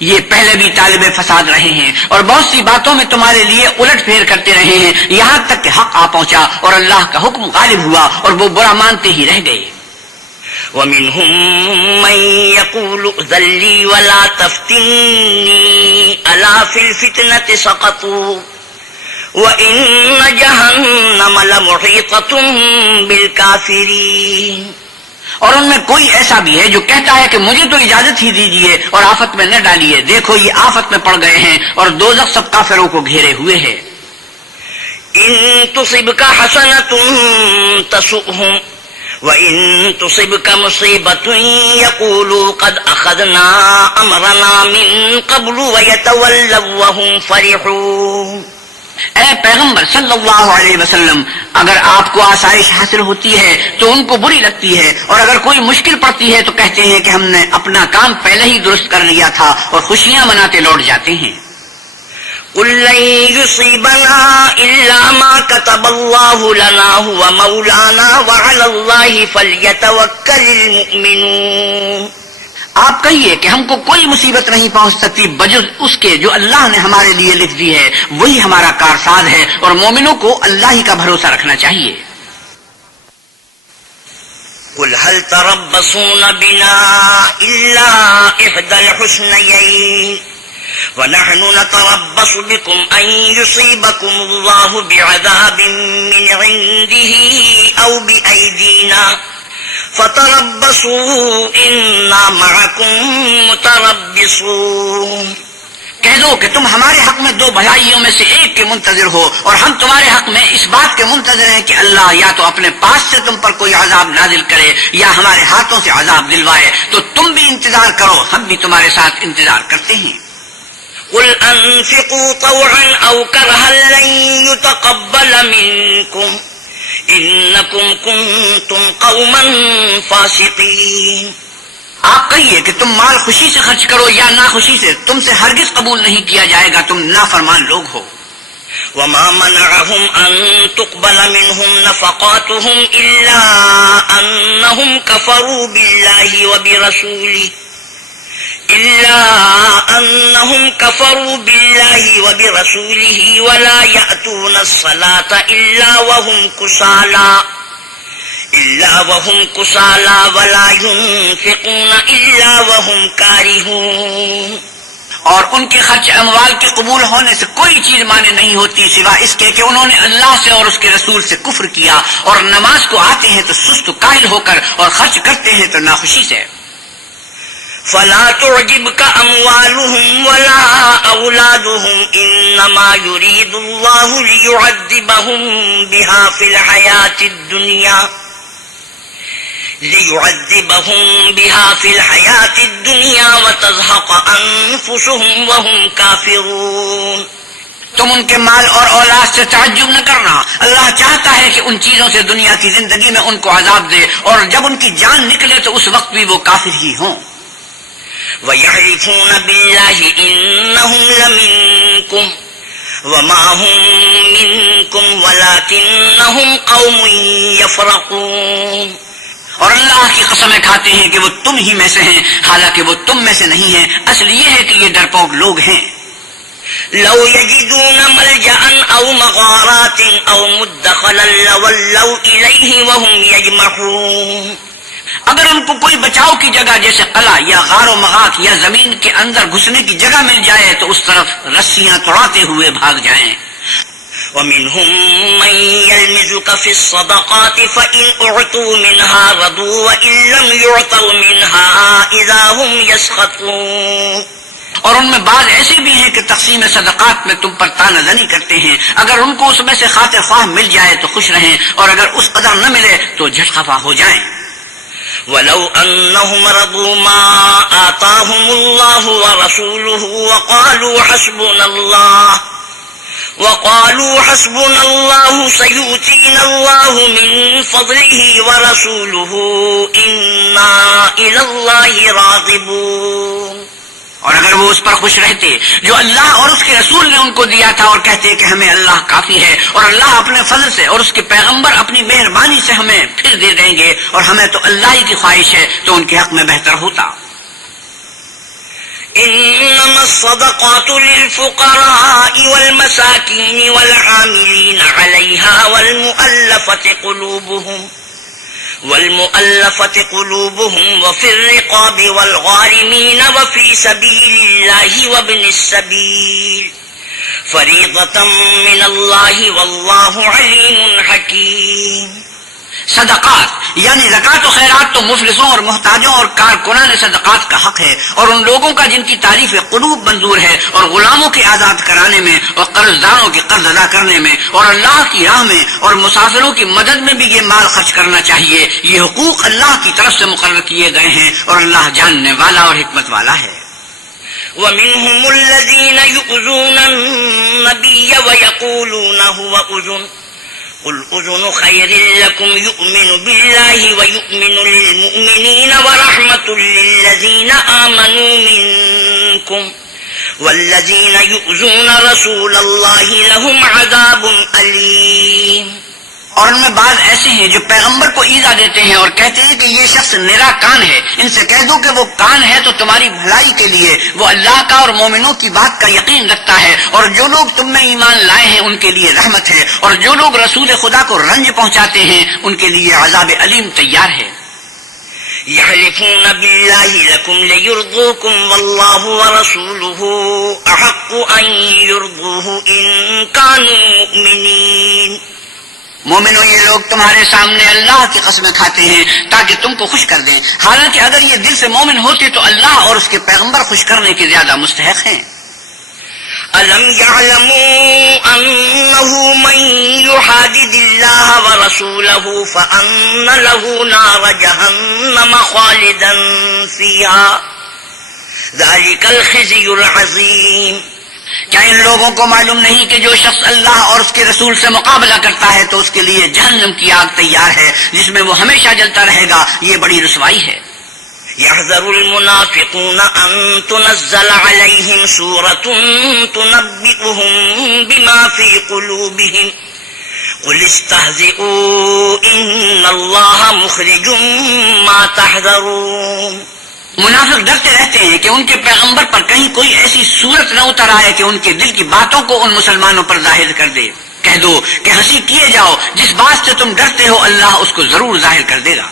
یہ پہلے بھی طالب فساد رہے ہیں اور بہت سی باتوں میں تمہارے لیے الٹ پھیر کرتے رہے ہیں، یہاں تک کہ حق آ پہنچا اور اللہ کا حکم غالب ہوا اور وہ برا مانتے ہی رہ گئے۔ ومنهم من يقول ائذن لي ولا تفتني ألا في الفتنة سقطوا وَإِنَّ جَهَنَّمَ لَمُحِيطَةٌ بِالْكَافِرِينَ۔ اور ان میں کوئی ایسا بھی ہے جو کہتا ہے کہ مجھے تو اجازت ہی دیجیے اور آفت میں نہ ڈالیے، دیکھو یہ آفت میں پڑ گئے ہیں اور دوزخ سب کافروں کو گھیرے ہوئے ہے۔ إِن تُصِبْكَ حَسَنَةٌ تَسُؤْهُمْ وَإِن تُصِبْكَ مُصِيبَةٌ يَقُولُوا قَدْ أَخَذْنَا أَمْرَنَا مِن قَبْلُ وَيَتَوَلَّوْا وَهُمْ فَرِحُونَ۔ اے پیغمبر صلی اللہ علیہ وسلم، اگر آپ کو آسائش حاصل ہوتی ہے تو ان کو بری لگتی ہے، اور اگر کوئی مشکل پڑتی ہے تو کہتے ہیں کہ ہم نے اپنا کام پہلے ہی درست کر لیا تھا، اور خوشیاں مناتے لوٹ جاتے ہیں۔ قُل لَّن يُصِيبَنَا إِلَّا مَا كَتَبَ اللَّهُ لَنَا هُوَ مَوْلَانَا وَعَلَى اللَّهِ فَلْيَتَوَكَّلِ الْمُؤْمِنُونَ۔ آپ کہیے کہ ہم کو کوئی مصیبت نہیں پہنچ سکتی بجز اس کے جو اللہ نے ہمارے لیے لکھ دی ہے، وہی ہمارا کارساز ہے، اور مومنوں کو اللہ ہی کا بھروسہ رکھنا چاہیے۔ قُلْ هَلْ تَرَبَّصُونَ بِنَا إِلَّا إِحْدَى الْحُسْنَيَيْنِ وَنَحْنُ نَتَرَبَّصُ بِكُمْ أَن يُصِيبَكُمُ اللَّهُ بِعَذَابٍ مِّنْ عِندِهِ أَوْ بِأَيْدِينَا فَتَرَبَّصُوا إِنَّا مَعَكُمْ مُتَرَبِّصُونَ۔ کہہ دو کہ تم ہمارے حق میں دو بھلائیوں میں سے ایک کے منتظر ہو، اور ہم تمہارے حق میں اس بات کے منتظر ہیں کہ اللہ یا تو اپنے پاس سے تم پر کوئی عذاب نازل کرے یا ہمارے ہاتھوں سے عذاب دلوائے، تو تم بھی انتظار کرو، ہم بھی تمہارے ساتھ انتظار کرتے ہیں۔ قُلْ أَنفِقُوا طَوْعًا أَوْ كَرْهًا لَّن يُتَقَبَّلَ مِنكُمْ إِنَّكُمْ كُنتُمْ قَوْمًا فَاسِقِينَ۔ آپ کہیے کہ تم مال خوشی سے خرچ کرو یا ناخوشی سے، تم سے ہرگز قبول نہیں کیا جائے گا، تم نافرمان لوگ ہو۔ وَمَا مَنَعَهُمْ أَن تُقْبَلَ مِنْهُمْ نَفَقَاتُهُمْ إِلَّا أَنَّهُمْ كَفَرُوا بِاللَّهِ وَبِرَسُولِهِ وَلَا يَأْتُونَ الصَّلَاةَ إِلَّا وَهُمْ كُسَالَىٰ وَلَا يُنفِقُونَ إِلَّا وَهُمْ كَارِهُونَ۔ اور ان کے خرچ اموال کے قبول ہونے سے کوئی چیز مانے نہیں ہوتی سوا اس کے کہ انہوں نے اللہ سے اور اس کے رسول سے کفر کیا، اور نماز کو آتے ہیں تو سست و کاہل ہو کر، اور خرچ کرتے ہیں تو ناخوشی سے۔ فلا تعجبك أموالهم ولا أولادهم إنما يريد الله ليعذبهم بها في الحياة الدنيا وتزهق أنفسهم وهم كافرون۔ تم ان کے مال اور اولاد سے تعجب نہ کرنا، اللہ چاہتا ہے کہ ان چیزوں سے دنیا کی زندگی میں ان کو عذاب دے، اور جب ان کی جان نکلے تو اس وقت بھی وہ کافر ہی ہوں۔ وَيَحْلِفُونَ بِاللَّهِ إِنَّهُمْ لَمِنكُمْ وَمَا هُمْ مِنكُمْ وَلَكِنَّهُمْ قَوْمٌ يَفْرَقُونَ، اور اللہ کی قسمیں کھاتے ہیں کہ وہ تم ہی میں سے ہیں، حالانکہ وہ تم میں سے نہیں ہیں، اصل یہ ہے کہ یہ ڈرپوک لوگ ہیں۔ لو يجدون ملجأ أو مغارات أو مدخلا لولوا إليه وهم يجمحون، اگر ان کو کوئی بچاؤ کی جگہ جیسے قلعہ یا غار و مغاک یا زمین کے اندر گھسنے کی جگہ مل جائے تو اس طرف رسیاں توڑاتے ہوئے بھاگ جائیں۔ ومنهم من يلمزك في الصدقات فإن أعطوا منها رضوا وإن لم يعطوا منها إذا هم يسخطون، اور ان میں بعض ایسے بھی ہیں کہ تقسیم صدقات میں تم پر طعنہ زنی کرتے ہیں، اگر ان کو اس میں سے خاطر خواہ مل جائے تو خوش رہیں، اور اگر اس قدر نہ ملے تو جھٹ خفا ہو جائیں۔ ولو أنهم رضوا ما آتاهم الله ورسوله وقالوا حسبنا الله سيؤتينا الله من فضله ورسوله إنا إلى الله راغبون، اور اگر وہ اس پر خوش رہتے جو اللہ اور اس کے رسول نے ان کو دیا تھا، اور کہتے کہ ہمیں اللہ کافی ہے، اور اللہ اپنے فضل سے اور اس کے پیغمبر اپنی مہربانی سے ہمیں پھر دے دیں گے، اور ہمیں تو اللہ ہی کی خواہش ہے، تو ان کے حق میں بہتر ہوتا۔ إنما الصدقات للفقراء والمساكين والعاملين عليها والمؤلفة قلوبهم وفي الرقاب والغارمين وفي سبيل الله وابن السبيل فريضة من الله والله عليم حكيم۔ صدقات یعنی زکات و خیرات تو مفلسوں اور محتاجوں اور کارکنان صدقات کا حق ہے، اور ان لوگوں کا جن کی تعریف قلوب منظور ہے، اور غلاموں کے آزاد کرانے میں، اور قرض داروں کے قرض ادا کرنے میں، اور اللہ کی راہ میں اور مسافروں کی مدد میں بھی یہ مال خرچ کرنا چاہیے۔ یہ حقوق اللہ کی طرف سے مقرر کیے گئے ہیں، اور اللہ جاننے والا اور حکمت والا ہے۔ ومنهم الذين يؤذون النبي ويقولون هو أذن قل أذن خير لكم يؤمن بالله ويؤمن للمؤمنين ورحمة للذين آمنوا منكم والذين يؤذون رسول الله لهم عذاب أليم۔ اور ان میں بعض ایسے ہیں جو پیغمبر کو ایذا دیتے ہیں اور کہتے ہیں کہ یہ شخص نرا کان ہے، ان سے کہہ دو کہ وہ کان ہے تو تمہاری بھلائی کے لیے، وہ اللہ کا اور مومنوں کی بات کا یقین رکھتا ہے، اور جو لوگ تم میں ایمان لائے ہیں ان کے لیے رحمت ہے، اور جو لوگ رسول خدا کو رنج پہنچاتے ہیں ان کے لیے عذاب علیم تیار ہے۔ يحلفون بالله لكم ليرضوكم والله ورسوله أحق أن يرضوه إن كانوا مؤمنين۔ مومنوں، یہ لوگ تمہارے سامنے اللہ کی قسمیں کھاتے ہیں تاکہ تم کو خوش کر دیں، حالانکہ اگر یہ دل سے مومن ہوتے تو اللہ اور اس کے پیغمبر خوش کرنے کے زیادہ مستحق ہیں۔ أَلَمْ يَعْلَمُوا أَنَّهُ مَنْ يُحَادِدِ اللَّهَ وَرَسُولَهُ فَأَنَّ لَهُ نَارَ جَهَنَّمَ خَالِدًا فِيهَا ذَلِكَ الْخِزْيُ الْعَظِيمُ۔ کیا ان لوگوں کو معلوم نہیں کہ جو شخص اللہ اور اس کے رسول سے مقابلہ کرتا ہے تو اس کے لیے جہنم کی آگ تیار ہے جس میں وہ ہمیشہ جلتا رہے گا، یہ بڑی رسوائی ہے۔ يحذر المنافقون أن تنزل عليهم سورة تنبئهم بما في قلوبهم قل استهزئوا إن الله مخرج ما تحذرون۔ منافق ڈرتے رہتے ہیں کہ ان کے پیغمبر پر کہیں کوئی ایسی صورت نہ اتر آئے کہ ان کے دل کی باتوں کو ان مسلمانوں پر ظاہر کر دے۔ کہہ دو کہ ہنسی کیے جاؤ، جس بات سے تم ڈرتے ہو اللہ اس کو ضرور ظاہر کر دے گا۔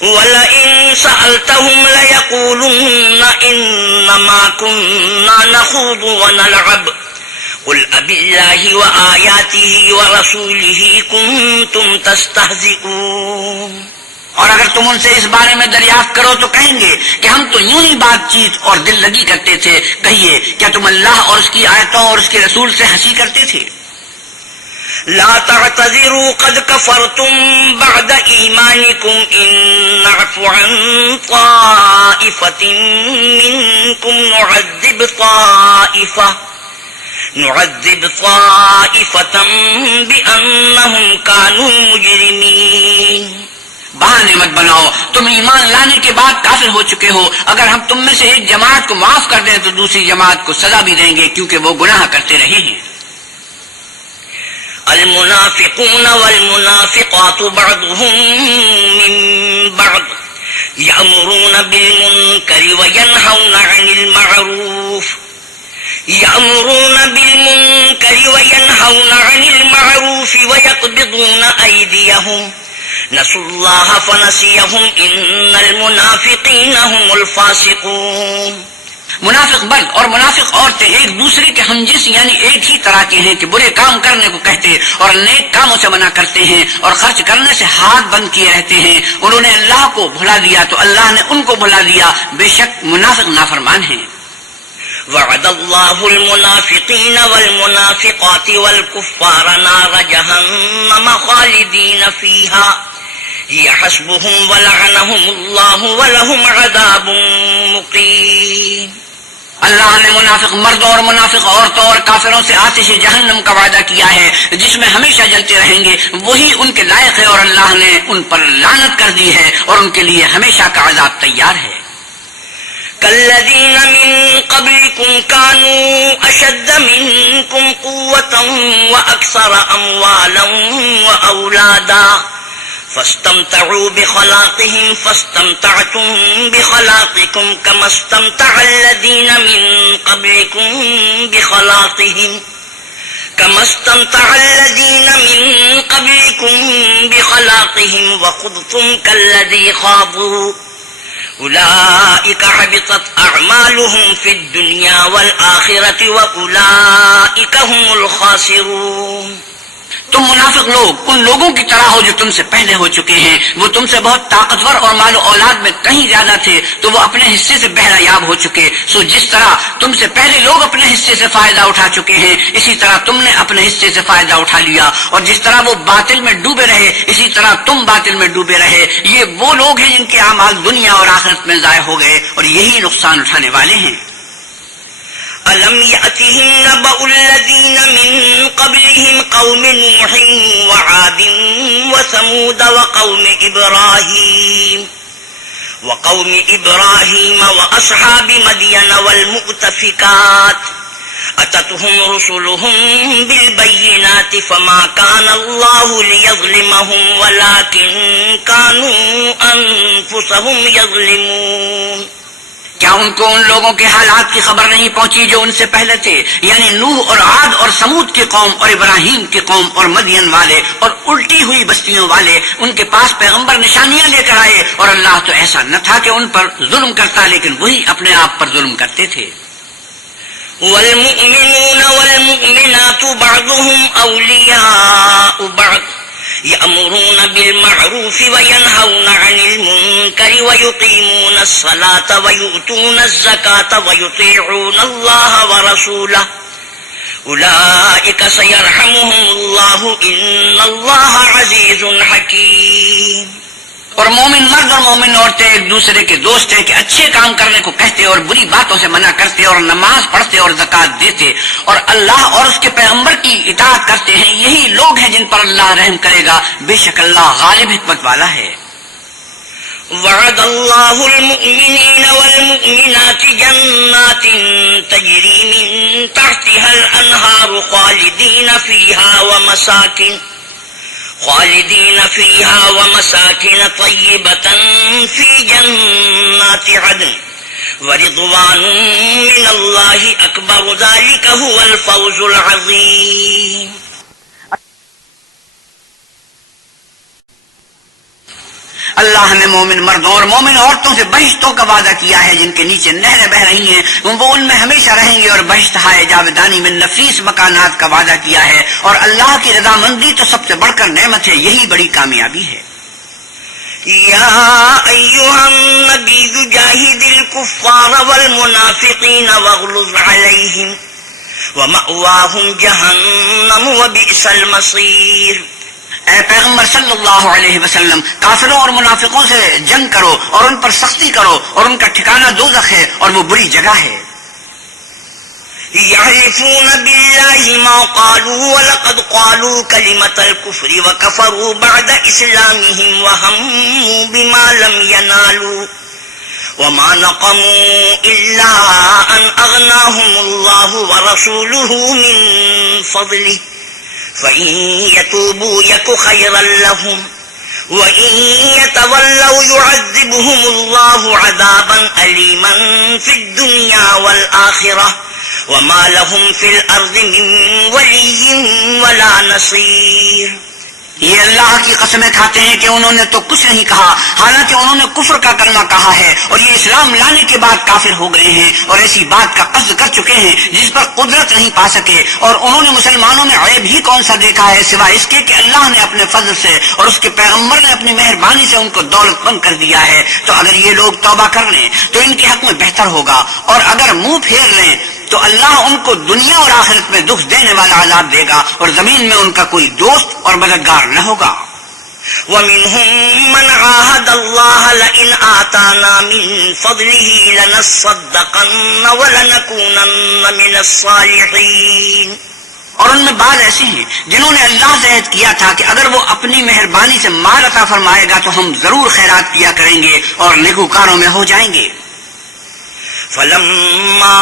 وَلَئِن سَأَلْتَهُمْ لَيَقُولُنَّ إِنَّمَا كُنَّا نَخُوضُ وَنَلْعَبُ قُلْ أَبِاللَّهِ وَآيَاتِهِ وَرَسُولِهِ كُنتُمْ تَسْتَهْزِئُونَ اور اگر تم ان سے اس بارے میں دریافت کرو تو کہیں گے کہ ہم تو یوں ہی بات چیت اور دل لگی کرتے تھے. کہیے کیا تم اللہ اور اس کی آیتوں اور اس کے رسول سے ہنسی کرتے تھے؟ لا تعتذروا قد كفرتم بعد إيمانكم إن نعف عن طائفة منكم نعذب طائفة بأنهم كانوا مجرمين. بہانے مت بناؤ، تم ایمان لانے کے بعد کافر ہو چکے ہو. اگر ہم تم میں سے ایک جماعت کو معاف کر دیں تو دوسری جماعت کو سزا بھی دیں گے کیونکہ وہ گناہ کرتے رہے ہیں. المنافقون والمنافقات بعضهم من بعض يأمرون بالمنكر وينهون عن المعروف ويقبضون أيديهم نسوا الله فنسيهم إن المنافقين هم الفاسقون. منافق مرد اور منافق عورتیں ایک دوسرے کے ہمجنس یعنی ایک ہی طرح کے ہیں کہ برے کام کرنے کو کہتے اور نیک کاموں سے منع کرتے ہیں اور خرچ کرنے سے ہاتھ بند کیے رہتے ہیں. انہوں نے اللہ کو بھلا دیا تو اللہ نے ان کو بھلا دیا. بے شک منافق نافرمان ہیں. وعد الله المنافقين والمنافقات والكفار نار جهنم خالدين فيها هي حسبهم ولعنهم الله ولهم عذاب مقيم. اللہ نے منافق مردوں اور منافق عورتوں اور کافروں سے آتش جہنم کا وعدہ کیا ہے جس میں ہمیشہ جلتے رہیں گے. وہی ان کے لائق ہے اور اللہ نے ان پر لعنت کر دی ہے اور ان کے لیے ہمیشہ کا عذاب تیار ہے. كالذين من قبلكم كانوا أشد منكم قوة وأكثر أموالا وأولادا فاستمتعوا بخلاقهم فاستمتعتم بخلاقكم كما استمتع الذين من قبلكم بخلاقهم وخضتم كالذي خاضوا أولئك حبطت أعمالهم في الدنيا والآخرة وأولئك هم الخاسرون. تم منافق لوگ ان لوگوں کی طرح ہو جو تم سے پہلے ہو چکے ہیں. وہ تم سے بہت طاقتور اور مال و اولاد میں کہیں زیادہ تھے تو وہ اپنے حصے سے بہرہ یاب ہو چکے. سو جس طرح تم سے پہلے لوگ اپنے حصے سے فائدہ اٹھا چکے ہیں اسی طرح تم نے اپنے حصے سے فائدہ اٹھا لیا. اور جس طرح وہ باطل میں ڈوبے رہے اسی طرح تم باطل میں ڈوبے رہے. یہ وہ لوگ ہیں جن کے اعمال دنیا اور آخرت میں ضائع ہو گئے اور یہی نقصان اٹھانے والے ہیں. أَلَمْ يَأْتِهِمْ نَبَأُ الَّذِينَ مِن قَبْلِهِمْ قَوْمِ نُوحٍ وَعَادٍ وَثَمُودَ وَقَوْمِ إِبْرَاهِيمَ وَأَصْحَابِ مَدْيَنَ وَالْمُؤْتَفِكَاتِ أَتَتْهُمْ رُسُلُهُم بِالْبَيِّنَاتِ فَمَا كَانَ اللَّهُ لِيَظْلِمَهُمْ وَلَكِن كَانُوا أَنفُسَهُمْ يَظْلِمُونَ. کیا ان کو ان لوگوں کے حالات کی خبر نہیں پہنچی جو ان سے پہلے تھے یعنی نوح اور عاد اور سمود کی قوم اور ابراہیم کی قوم اور مدین والے اور الٹی ہوئی بستیوں والے. ان کے پاس پیغمبر نشانیاں لے کر آئے اور اللہ تو ایسا نہ تھا کہ ان پر ظلم کرتا لیکن وہی اپنے آپ پر ظلم کرتے تھے. والمؤمنون والمؤمنات بعضهم أولياء بعض يأمرون بالمعروف وينهون عن المنكر ويقيمون الصلاة ويؤتون الزكاة ويطيعون الله ورسوله أولئك سيرحمهم الله إن الله عزيز حكيم. اور مومن مرد اور مومن عورتیں ایک دوسرے کے دوست ہیں کہ اچھے کام کرنے کو کہتے اور بری باتوں سے منع کرتے اور نماز پڑھتے اور زکوٰۃ دیتے اور اللہ اور اس کے پیغمبر کی اطاعت کرتے ہیں. یہی لوگ ہیں جن پر اللہ رحم کرے گا. بے شک اللہ غالب حکمت والا ہے. وعد الله المؤمنين والمؤمنات جنات تجري من تحتها الأنهار خالدين فيها ومساكن طيبة في جنات عدن ورضوان من الله أكبر ذلك هو الفوز العظيم. اللہ نے مومن مردوں اور مومن عورتوں سے بہشتوں کا وعدہ کیا ہے جن کے نیچے نہریں بہ رہی ہیں، وہ ان میں ہمیشہ رہیں گے، اور بہشت ہائے جاودانی میں نفیس مکانات کا وعدہ کیا ہے، اور اللہ کی رضامندی تو سب سے بڑھ کر نعمت ہے، یہی بڑی کامیابی ہے۔ يا أيها النبي جاهد الكفار والمنافقين واغلظ عليهم ومأواهم جهنم وبئس المصير۔ اے پیغمبر صلی اللہ علیہ وسلم، کافروں اور منافقوں سے جنگ کرو اور ان پر سختی کرو، اور ان کا ٹھکانہ دوزخ ہے اور وہ بری جگہ ہے۔ يحلفون بالله ما قالوا ولقد قالوا كلمة الكفر وكفروا بعد إسلامهم وهموا بما لم ينالوا وما نقموا إلا أن أغناهم الله ورسوله من فضله فإن يتوبوا يك خيرا لهم وإن يتولوا يعذبهم الله عذابا أليما في الدنيا والآخرة وما لهم في الأرض من ولي ولا نصير۔ یہ اللہ کی قسمیں کھاتے ہیں کہ انہوں نے تو کچھ نہیں کہا، حالانکہ انہوں نے کفر کا کلمہ کہا ہے، اور یہ اسلام لانے کے بعد کافر ہو گئے ہیں اور ایسی بات کا قصد کر چکے ہیں جس پر قدرت نہیں پا سکے، اور انہوں نے مسلمانوں میں عیب ہی کون سا دیکھا ہے سوائے اس کے کہ اللہ نے اپنے فضل سے اور اس کے پیغمبر نے اپنی مہربانی سے ان کو دولت مند کر دیا ہے۔ تو اگر یہ لوگ توبہ کر لیں تو ان کے حق میں بہتر ہوگا، اور اگر منہ پھیر لیں تو اللہ ان کو دنیا اور آخرت میں دکھ دینے والا عذاب دے گا، اور زمین میں ان کا کوئی دوست اور مددگار نہ ہوگا۔ وَمِنْهُمْ مَنْ عَاهَدَ اللَّهَ لَئِنْ آتَانَا مِنْ فَضْلِهِ لَنَصَّدَّقَنَّ وَلَنَكُونَنَّ مِنَ الصَّالِحِينَ۔ اور ان میں بعض ایسے ہیں جنہوں نے اللہ سے عہد کیا تھا کہ اگر وہ اپنی مہربانی سے مال عطا فرمائے گا تو ہم ضرور خیرات کیا کریں گے اور نیکوکاروں میں ہو جائیں گے۔ فَلَمَّا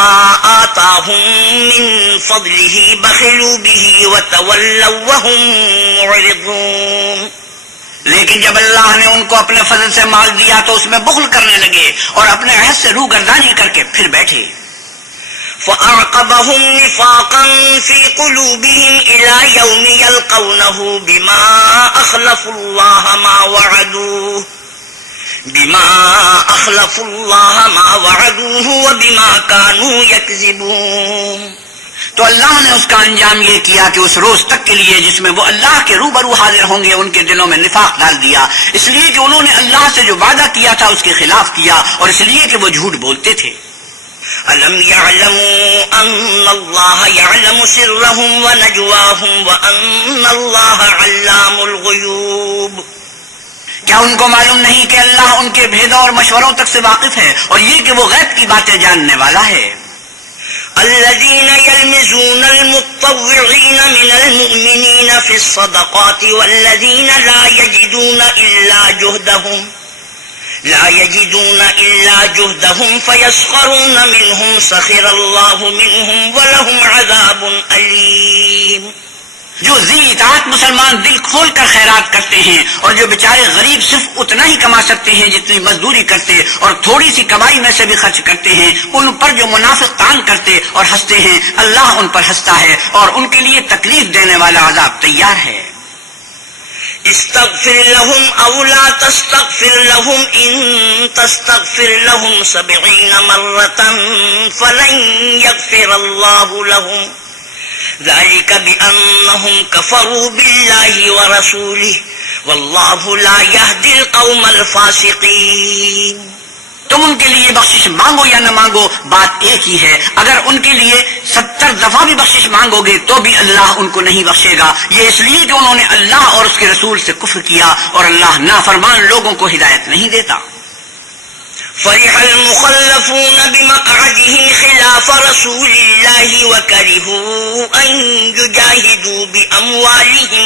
آتَاهُم مِّن فَضْلِهِ بَخِلُوا بِهِ وَتَوَلَّوْا وَهُم مُّعْرِضُونَ۔ لیکن جب اللہ نے ان کو اپنے فضل سے مال دیا تو اس میں بخل کرنے لگے اور اپنے عہد سے روگردانی کر کے پھر بیٹھے۔ فَأَعْقَبَهُمْ نِفَاقًا فِي قُلُوبِهِمْ إِلَى يَوْمِ يَلْقَوْنَهُ بِمَا أَخْلَفُوا اللَّهَ مَا وَعَدُوهُ وَبِمَا كَانُوا يَكْذِبُونَ۔ تو اللہ نے اس کا انجام یہ کیا کہ اس روز تک کے لیے جس میں وہ اللہ کے روبرو حاضر ہوں گے ان کے دلوں میں نفاق ڈال دیا، اس لیے کہ انہوں نے اللہ سے جو وعدہ کیا تھا اس کے خلاف کیا، اور اس لیے کہ وہ جھوٹ بولتے تھے۔ أَلَمْ يَعْلَمُوا أَنَّ اللَّهَ يَعْلَمُ سِرَّهُمْ وَنَجْوَاهُمْ وَأَنَّ اللَّهَ عَلَّامُ الْغُيُوبِ۔ کیا ان کو معلوم نہیں کہ اللہ ان کے بھیدوں اور مشوروں تک سے واقف ہے، اور یہ کہ وہ غیب کی باتیں جاننے والا ہے۔ الذين يلمزون المتطوعين من المؤمنين في الصدقات والذين لا يجدون إلا جهدهم فيسخرون منهم سخر الله منهم ولهم عذاب أليم۔ جو ذی اطاعت مسلمان دل کھول کر خیرات کرتے ہیں، اور جو بیچارے غریب صرف اتنا ہی کما سکتے ہیں جتنی مزدوری کرتے اور تھوڑی سی کمائی میں سے بھی خرچ کرتے ہیں، ان پر جو منافق تان کرتے اور ہنستے ہیں، اللہ ان پر ہنستا ہے اور ان کے لیے تکلیف دینے والا عذاب تیار ہے۔ استغفر لهم أو لا تستغفر لهم إن تستغفر لهم 70 مرة فلن يغفر الله لهم ذلك بأنهم كفروا بالله ورسوله والله لا يهدي القوم الفاسقين۔ تم ان کے لیے بخشش مانگو یا نہ مانگو، بات ایک ہی ہے۔ اگر ان کے لیے 70 دفعہ بھی بخشش مانگو گے تو بھی اللہ ان کو نہیں بخشے گا، یہ اس لیے کہ انہوں نے اللہ اور اس کے رسول سے کفر کیا، اور اللہ نافرمان لوگوں کو ہدایت نہیں دیتا۔ فرح المخلفون بمقعدهم خلاف رسول الله وكرهوا أن يجاهدوا بأموالهم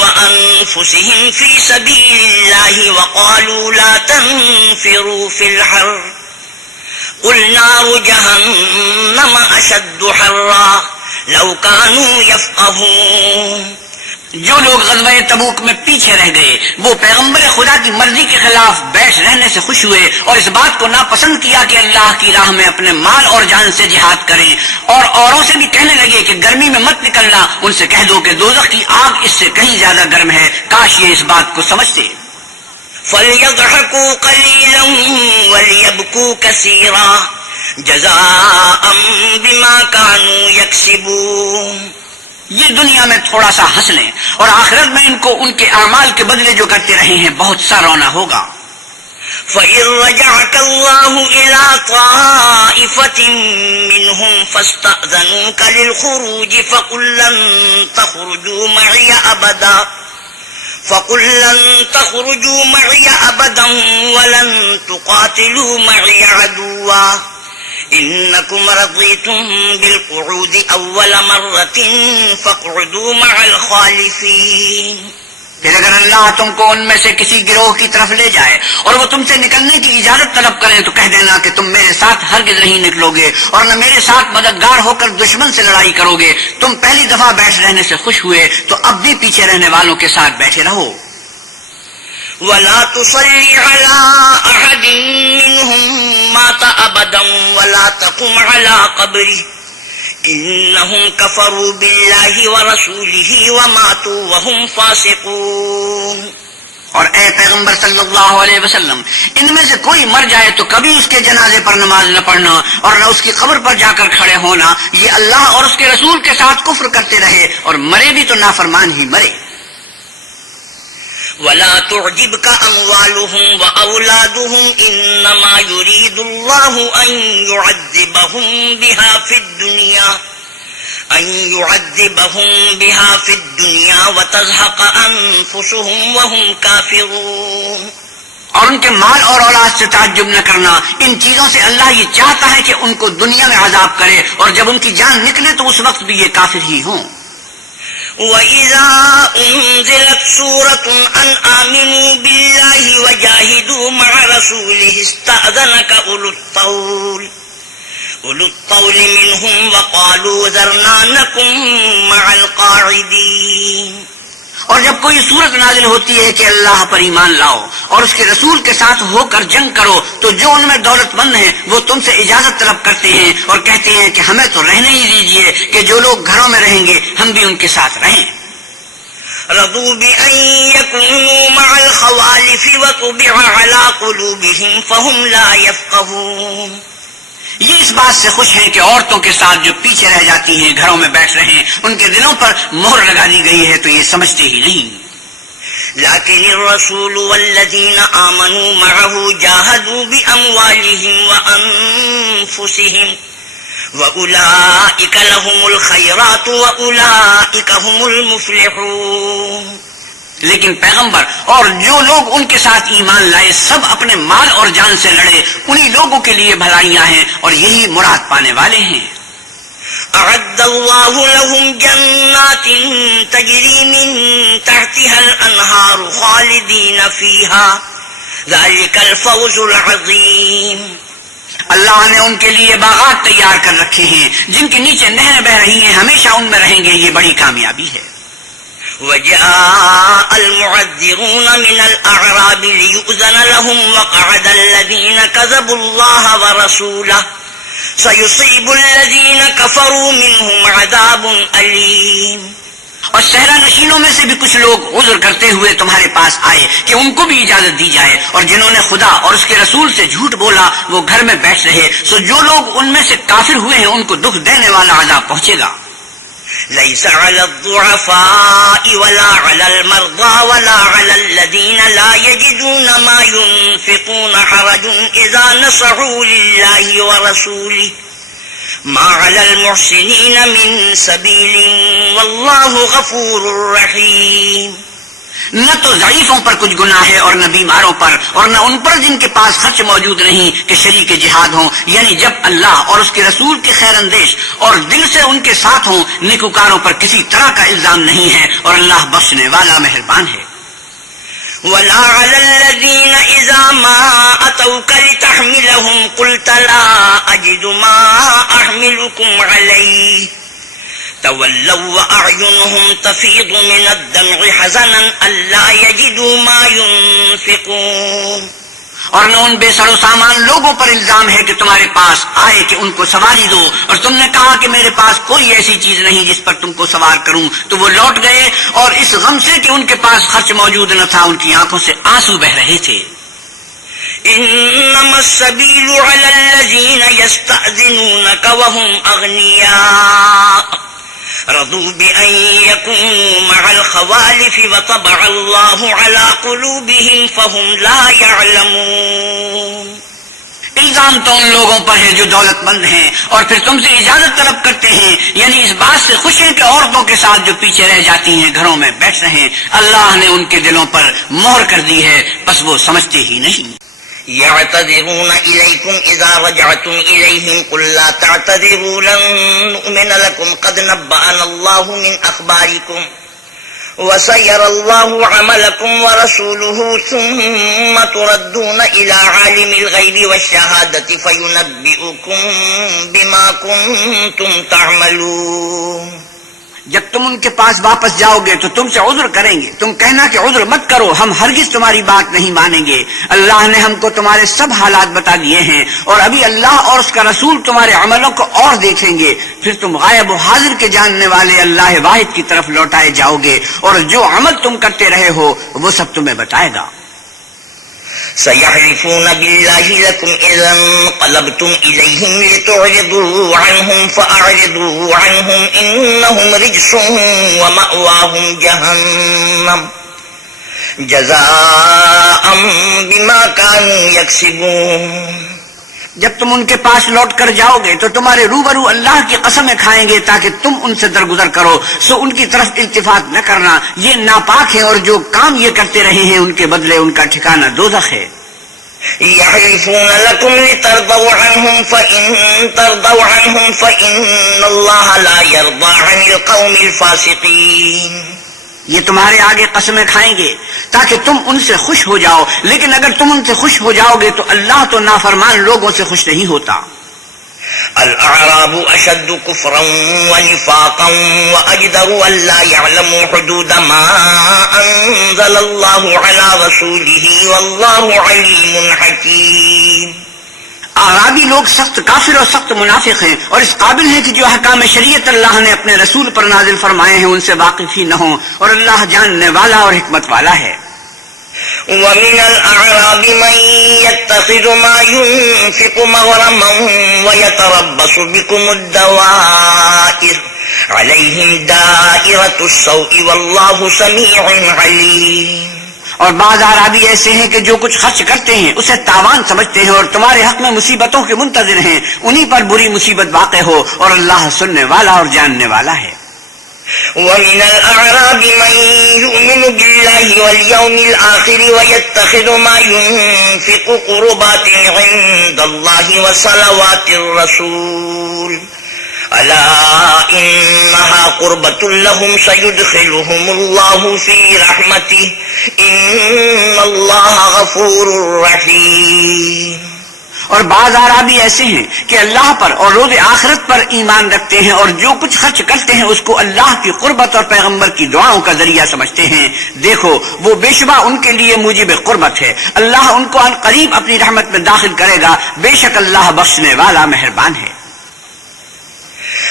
وأنفسهم في سبيل الله وقالوا لا تنفروا في الحر قل نار جهنم أشد حرا لو كانوا يفقهون۔ جو لوگ غزوہ تبوک میں پیچھے رہ گئے وہ پیغمبر خدا کی مرضی کے خلاف بیٹھ رہنے سے خوش ہوئے اور اس بات کو ناپسند کیا کہ اللہ کی راہ میں اپنے مال اور جان سے جہاد کریں، اور اوروں سے بھی کہنے لگے کہ گرمی میں مت نکلنا، ان سے کہہ دو کہ دوزخ کی آگ اس سے کہیں زیادہ گرم ہے، کاش یہ اس بات کو سمجھتے۔ فَلْيَضْحَكُوا قَلِيلًا وَلْيَبْكُوا كَثِيرًا جَزَاءً بِمَا كَانُوا يَكْسِبُونَ۔ یہ دنیا میں تھوڑا سا ہنس لیں اور آخرت میں ان کو ان کے اعمال کے بدلے جو کرتے رہے ہیں بہت سا رونا ہوگا۔ فَإِن رَّجَعَكَ اللَّهُ إِلَىٰ طَائِفَةٍ مِّنْهُمْ فَاسْتَأْذَنُوكَ لِلْخُرُوجِ فَقُل لَّن تَخْرُجُوا مَعِيَ أَبَدًا وَلَن تُقَاتِلُوا مَعِيَ عَدُوًّا إِنَّكُمْ رَضِيتُم بِالْقُعُودِ أَوَّلَ مَرَّةٍ فَاقْعُدُوا مَعَ الْخَالِفِينَ۔ پھر اگر اللہ تم کو ان میں سے کسی گروہ کی طرف لے جائے اور وہ تم سے نکلنے کی اجازت طلب کریں تو کہہ دینا کہ تم میرے ساتھ ہرگز نہیں نکلو گے اور نہ میرے ساتھ مددگار ہو کر دشمن سے لڑائی کرو گے۔ تم پہلی دفعہ بیٹھ رہنے سے خوش ہوئے تو اب بھی پیچھے رہنے والوں کے ساتھ بیٹھے رہو۔ وَلَا تُصَلِّ عَلَىٰ أَحَدٍ مِّنْهُم مَّاتَ أَبَدًا وَلَا تَقُمْ عَلَىٰ قَبْرِهِ إِنَّهُمْ كَفَرُوا بِاللَّهِ وَرَسُولِهِ وَمَاتُوا وَهُمْ فَاسِقُونَ۔ اور اے پیغمبر صلی اللہ علیہ وسلم، ان میں سے کوئی مر جائے تو کبھی اس کے جنازے پر نماز نہ پڑھنا اور نہ اس کی قبر پر جا کر کھڑے ہونا، یہ اللہ اور اس کے رسول کے ساتھ کفر کرتے رہے اور مرے بھی تو نافرمان ہی مرے۔ وَلَا تُعْجِبْكَ أَمْوَالُهُمْ وَأَوْلَادُهُمْ إِنَّمَا يُرِيدُ اللَّهُ أَن يُعَذِّبَهُم بِهَا فِي الدُّنْيَا وَتَزْهَقَ أَنفُسُهُمْ وَهُمْ كَافِرُونَ۔ اور ان کے مال اور اولاد سے تعجب نہ کرنا، ان چیزوں سے اللہ یہ چاہتا ہے کہ ان کو دنیا میں عذاب کرے اور جب ان کی جان نکلے تو اس وقت بھی یہ کافر ہی ہوں۔ وَإِذَا أُنزِلَتْ سُورَةٌ أَنْ آمِنُوا بِاللَّهِ وَجَاهِدُوا مَعَ رَسُولِهِ اسْتَأْذَنَكَ أُولُو الطَّوْلِ مِنْهُمْ وَقَالُوا ذَرْنَا نَكُن مَّعَ الْقَاعِدِينَ۔ اور جب کوئی صورت نازل ہوتی ہے کہ اللہ پر ایمان لاؤ اور اس کے رسول کے ساتھ ہو کر جنگ کرو تو جو ان میں دولت مند ہیں وہ تم سے اجازت طلب کرتے ہیں اور کہتے ہیں کہ ہمیں تو رہنے ہی دیجیے کہ جو لوگ گھروں میں رہیں گے ہم بھی ان کے ساتھ رہیں۔ رضوا بأن يكونوا مع الخوالف وطبع على قلوبهم فهم لا يفقهون۔ یہ اس بات سے خوش ہیں کہ عورتوں کے ساتھ جو پیچھے رہ جاتی ہیں گھروں میں بیٹھ رہے ہیں ان کے دلوں پر مہر لگا دی گئی ہے تو یہ سمجھتے ہی نہیں۔ لكن الرسول والذين آمنوا معه جاهدوا بأموالهم وأنفسهم وأولئك لهم الخيرات وأولئك هم المفلحون۔ لیکن پیغمبر اور جو لوگ ان کے ساتھ ایمان لائے سب اپنے مال اور جان سے لڑے، انہی لوگوں کے لیے بھلائیاں ہیں اور یہی مراد پانے والے ہیں۔ أعد الله لهم جنات تجري من تحتها الأنهار خالدين فيها ذلك الفوز العظيم۔ اللہ نے ان کے لیے باغات تیار کر رکھے ہیں جن کے نیچے نہریں بہ رہی ہیں، ہمیشہ ان میں رہیں گے، یہ بڑی کامیابی ہے۔ وجاء المعذرون من الأعراب ليؤذن لهم وقعد الذين كذبوا الله ورسوله سيصيب الذين كفروا منهم عذاب أليم۔ اور صحرا نشینوں میں سے بھی کچھ لوگ عذر کرتے ہوئے تمہارے پاس آئے کہ ان کو بھی اجازت دی جائے، اور جنہوں نے خدا اور اس کے رسول سے جھوٹ بولا وہ گھر میں بیٹھ رہے، سو جو لوگ ان میں سے کافر ہوئے ہیں ان کو دکھ دینے والا عذاب پہنچے گا۔ ليس على الضعفاء ولا على المرضى ولا على الذين لا يجدون ما ينفقون حرج إذا نصحوا لله ورسوله ما على المحسنين من سبيل والله غفور رحيم۔ نہ تو ضعیفوں پر کچھ گناہ ہے اور نہ بیماروں پر اور نہ ان پر جن کے پاس خرچ موجود نہیں کہ شریک جہاد ہوں، یعنی جب اللہ اور اس کے رسول کے خیر اندیش اور دل سے ان کے ساتھ ہوں، نیکوکاروں پر کسی طرح کا الزام نہیں ہے اور اللہ بخشنے والا مہربان ہے۔ ولا على الذين إذا ما أتوك لتحملهم قلت لا أجد ما أحملكم عليه تولوا وأعينهم تفيض من الدمع حزنا ألا يجدوا ما ينفقون. اور نہ ان بے سر و سامان لوگوں پر الزام ہے کہ تمہارے پاس آئے کہ ان کو سواری دو، اور تم نے کہا کہ میرے پاس کوئی ایسی چیز نہیں جس پر تم کو سوار کروں، تو وہ لوٹ گئے اور اس غم سے کہ ان کے پاس خرچ موجود نہ تھا ان کی آنکھوں سے آنسو بہ رہے تھے. إنما السبيل على الذين يستأذنونك وهم أغنياء رضوا بأن يكونوا مع الخوالف وطبع الله على قلوبهم فهم لا يعلمون. الزام تو ان لوگوں پر ہے جو دولت مند ہیں اور پھر تم سے اجازت طلب کرتے ہیں، یعنی اس بات سے خوش ہیں کہ عورتوں کے ساتھ جو پیچھے رہ جاتی ہیں گھروں میں بیٹھ رہے. اللہ نے ان کے دلوں پر مہر کر دی ہے، بس وہ سمجھتے ہی نہیں. يعتذرون إليكم إذا رجعتم إليهم قل لا تعتذروا لن نؤمن لكم قد نبأنا الله من أخباركم وسيرى الله عملكم ورسوله ثم تردون إلى عالم الغيب والشهادة فينبئكم بما كنتم تعملون. جب تم ان کے پاس واپس جاؤ گے تو تم سے عذر کریں گے، تم کہنا کہ عذر مت کرو، ہم ہرگز تمہاری بات نہیں مانیں گے. اللہ نے ہم کو تمہارے سب حالات بتا دیے ہیں، اور ابھی اللہ اور اس کا رسول تمہارے عملوں کو اور دیکھیں گے. پھر تم غائب و حاضر کے جاننے والے اللہ واحد کی طرف لوٹائے جاؤ گے، اور جو عمل تم کرتے رہے ہو وہ سب تمہیں بتائے گا. سيحلفون بالله لكم إذا انقلبتم إليهم لتعرضوا عنهم فأعرضوا عنهم إنهم رجس ومأواهم جهنم جزاء بما كانوا يكسبون. جب تم ان کے پاس لوٹ کر جاؤ گے تو تمہارے روبرو اللہ کی قسمیں کھائیں گے تاکہ تم ان سے درگزر کرو، سو ان کی طرف التفات نہ کرنا، یہ ناپاک ہے، اور جو کام یہ کرتے رہے ہیں ان کے بدلے ان کا ٹھکانہ دوزخ ہے. يحلفون لكم لترضوا عنهم فإن ترضوا عنهم فإن الله لا يرضى عن القوم الفاسقين. یہ تمہارے آگے قسمیں کھائیں گے تاکہ تم ان سے خوش ہو جاؤ، لیکن اگر تم ان سے خوش ہو جاؤ گے تو اللہ تو نافرمان لوگوں سے خوش نہیں ہوتا. الأعراب أشد كفرا ونفاقا وأجدر ألا يعلموا حدود ما أنزل الله على رسوله والله عليم حكيم. اعرابی لوگ سخت کافر اور سخت منافق ہیں، اور اس قابل ہیں کہ جو احکام شریعت اللہ نے اپنے رسول پر نازل فرمائے ہیں ان سے واقف ہی نہ ہوں، اور اللہ جاننے والا اور حکمت والا ہے. ومن الأعراب من يتخذ ما ينفق مغرما ويتربص بكم الدوائر عليهم دائرة السوء والله سميع عليم. اور بعض اعرابی ایسے ہیں کہ جو کچھ خرچ کرتے ہیں اسے تاوان سمجھتے ہیں اور تمہارے حق میں مصیبتوں کے منتظر ہیں، انہی پر بری مصیبت واقع ہو، اور اللہ سننے والا اور جاننے والا ہے. ومن الأعراب من يؤمن بالله واليوم الآخر ويتخذ ما ينفق قربات عند الله وصلوات الرسول ألا إنها قربة لهم سيدخلهم الله في رحمته إن الله غفور رحيم. اور بعض اعرابی ایسے ہیں کہ اللہ پر اور روز آخرت پر ایمان رکھتے ہیں اور جو کچھ خرچ کرتے ہیں اس کو اللہ کی قربت اور پیغمبر کی دعاؤں کا ذریعہ سمجھتے ہیں. دیکھو وہ بے شبہ ان کے لیے موجب قربت ہے، اللہ ان کو عن قریب اپنی رحمت میں داخل کرے گا، بے شک اللہ بخشنے والا مہربان ہے.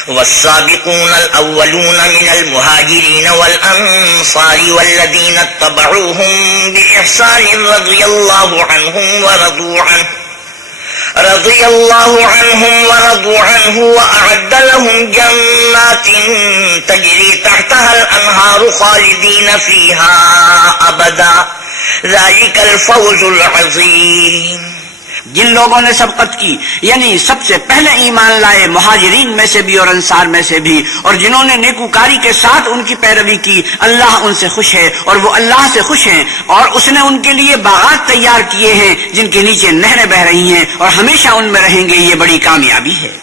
والسابقون الأولون من المهاجرين والأنصار والذين اتبعوهم بإحسان رضي الله عنهم ورضوا عنه وأعد لهم جنات تجري تحتها الأنهار خالدين فيها أبدا ذلك الفوز العظيم. جن لوگوں نے سبقت کی یعنی سب سے پہلے ایمان لائے، مہاجرین میں سے بھی اور انصار میں سے بھی، اور جنہوں نے نیکوکاری کے ساتھ ان کی پیروی کی، اللہ ان سے خوش ہے اور وہ اللہ سے خوش ہیں، اور اس نے ان کے لیے باغات تیار کیے ہیں جن کے نیچے نہریں بہ رہی ہیں، اور ہمیشہ ان میں رہیں گے، یہ بڑی کامیابی ہے.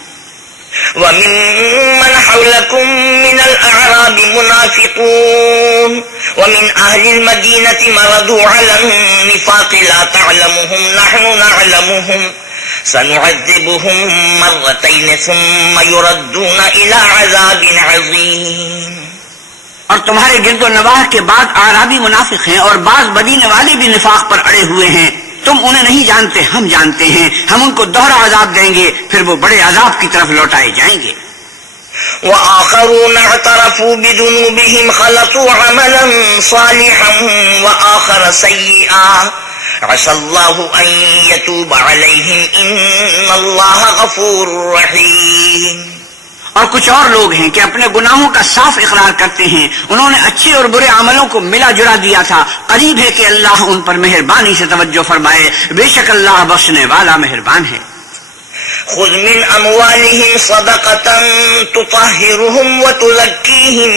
ومن حولكم من الأعراب منافقون ومن أهل المدينة مرضوا على النفاق لا تعلمهم نحن نعلمهم سنعذبهم مرتين ثم يردون إلى عذاب عظيم. اور تمہارے گرد و نواح کے بعد اعرابی منافق ہیں اور بعض مدینے والے بھی نفاق پر اڑے ہوئے ہیں. تم انہیں نہیں جانتے، ہم جانتے ہیں. ہم ان کو دوہرا عذاب دیں گے، پھر وہ بڑے عذاب کی طرف لوٹائے جائیں گے. وآخرون اعترفوا بذنوبهم خلطوا عملا صالحا وآخر سيئا عسى الله أن يتوب عليهم إن الله غفور رحيم. اور کچھ اور لوگ ہیں کہ اپنے گناہوں کا صاف اقرار کرتے ہیں، انہوں نے اچھے اور برے عملوں کو ملا جڑا دیا تھا. قریب ہے کہ اللہ ان پر مہربانی سے توجہ فرمائے، بے شک اللہ بخشنے والا مہربان ہے. خذ من أموالهم صدقة تطهرهم وتزكيهم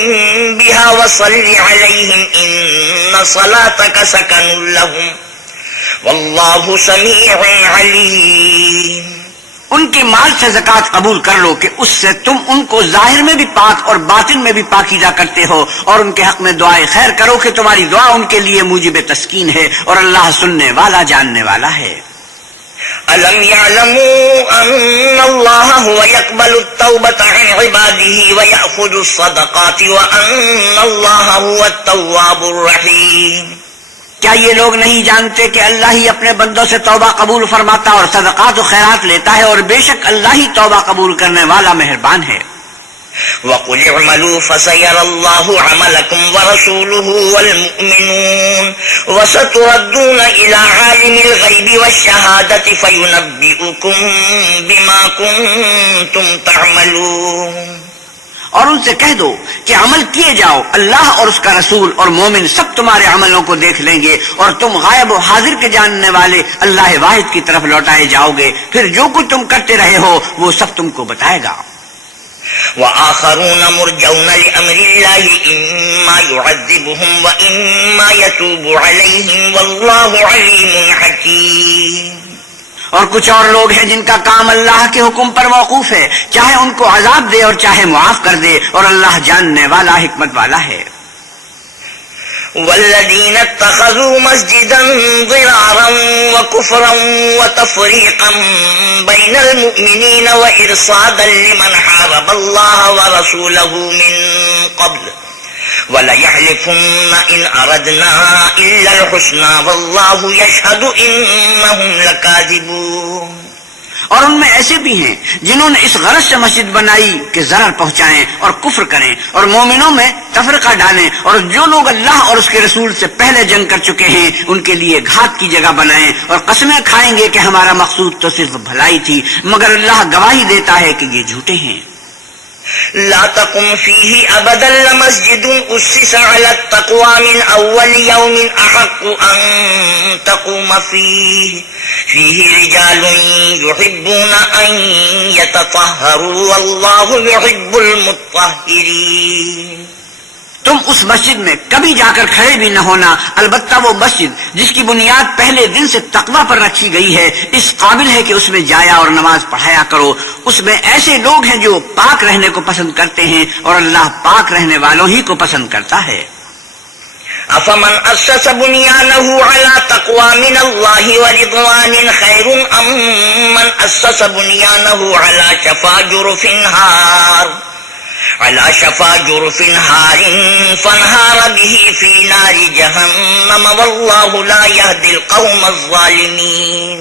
بها وصل عليهم إن صلاتك سكن لهم والله سميع عليم. ان کے مال سے زکوٰۃ قبول کر لو کہ اس سے تم ان کو ظاہر میں بھی پاک اور باطن میں بھی پاکیزہ کرتے ہو، اور ان کے حق میں دعائے خیر کرو کہ تمہاری دعا ان کے لیے موجب تسکین ہے، اور اللہ سننے والا جاننے والا ہے. ألم يعلموا أن الله هو يقبل التوبة عن عباده ويأخذ الصدقات وأن الله هو التواب الرحيم. کیا یہ لوگ نہیں جانتے کہ اللہ ہی اپنے بندوں سے توبہ قبول فرماتا اور صدقات و خیرات لیتا ہے، اور بے شک اللہ ہی توبہ قبول کرنے والا مہربان ہے. وَقُلِ اعْمَلُوا فَسَيَرَى اللَّهُ عَمَلَكُمْ وَرَسُولُهُ وَالْمُؤْمِنُونَ وَسَتُرَدُّونَ إِلَى عَالِمِ الْغَيْبِ وَالشَّهَادَةِ فَيُنَبِّئُكُم بِمَا كُنتُمْ تَعْمَلُونَ. اور ان سے کہہ دو کہ عمل کیے جاؤ، اللہ اور اس کا رسول اور مومن سب تمہارے عملوں کو دیکھ لیں گے، اور تم غائب و حاضر کے جاننے والے اللہ واحد کی طرف لوٹائے جاؤ گے، پھر جو کچھ تم کرتے رہے ہو وہ سب تم کو بتائے گا. وآخرون مرجون لأمر الله إما يعذبهم وإما يتوب عليهم والله عليم حكيم. اور کچھ اور لوگ ہیں جن کا کام اللہ کے حکم پر موقوف ہے، چاہے ان کو عذاب دے اور چاہے معاف کر دے، اور اللہ جاننے والا حکمت والا ہے. والذين اتخذوا مسجدا ضرارا وكفرا وتفريقا بين المؤمنين وإرصادا لمن حارب الله ورسوله من قبل وَلَيَحْلِفُنَّ إِنْ أَرَدْنَا إِلَّا الْحُسْنَى وَاللَّهُ يَشْهَدُ إِنَّهُمْ لَكَاذِبُونَ. اور ان میں ایسے بھی ہیں جنہوں نے اس غرض سے مسجد بنائی کہ ضرر پہنچائیں اور کفر کریں اور مومنوں میں تفرقہ ڈالیں، اور جو لوگ اللہ اور اس کے رسول سے پہلے جنگ کر چکے ہیں ان کے لیے گھات کی جگہ بنائیں اور قسمیں کھائیں گے کہ ہمارا مقصود تو صرف بھلائی تھی، مگر اللہ گواہی دیتا ہے کہ یہ جھوٹے ہیں. لا تقم فيه أبدا لمسجد أسس على التقوى من أول يوم أحق أن تقوم فيه رجال يحبون أن يتطهروا والله يحب المطهرين. تم اس مسجد میں کبھی جا کر کھڑے بھی نہ ہونا، البتہ وہ مسجد جس کی بنیاد پہلے دن سے تقویٰ پر رکھی گئی ہے اس قابل ہے کہ اس میں جایا اور نماز پڑھایا کرو. اس میں ایسے لوگ ہیں جو پاک رہنے کو پسند کرتے ہیں، اور اللہ پاک رہنے والوں ہی کو پسند کرتا ہے. أفمن أسس بنيانه على تقوى من الله ورضوان خير أم من أسس بنيانه على شفا جرف هار فانهار به في نار جهنم والله لا يهدي القوم الظالمين.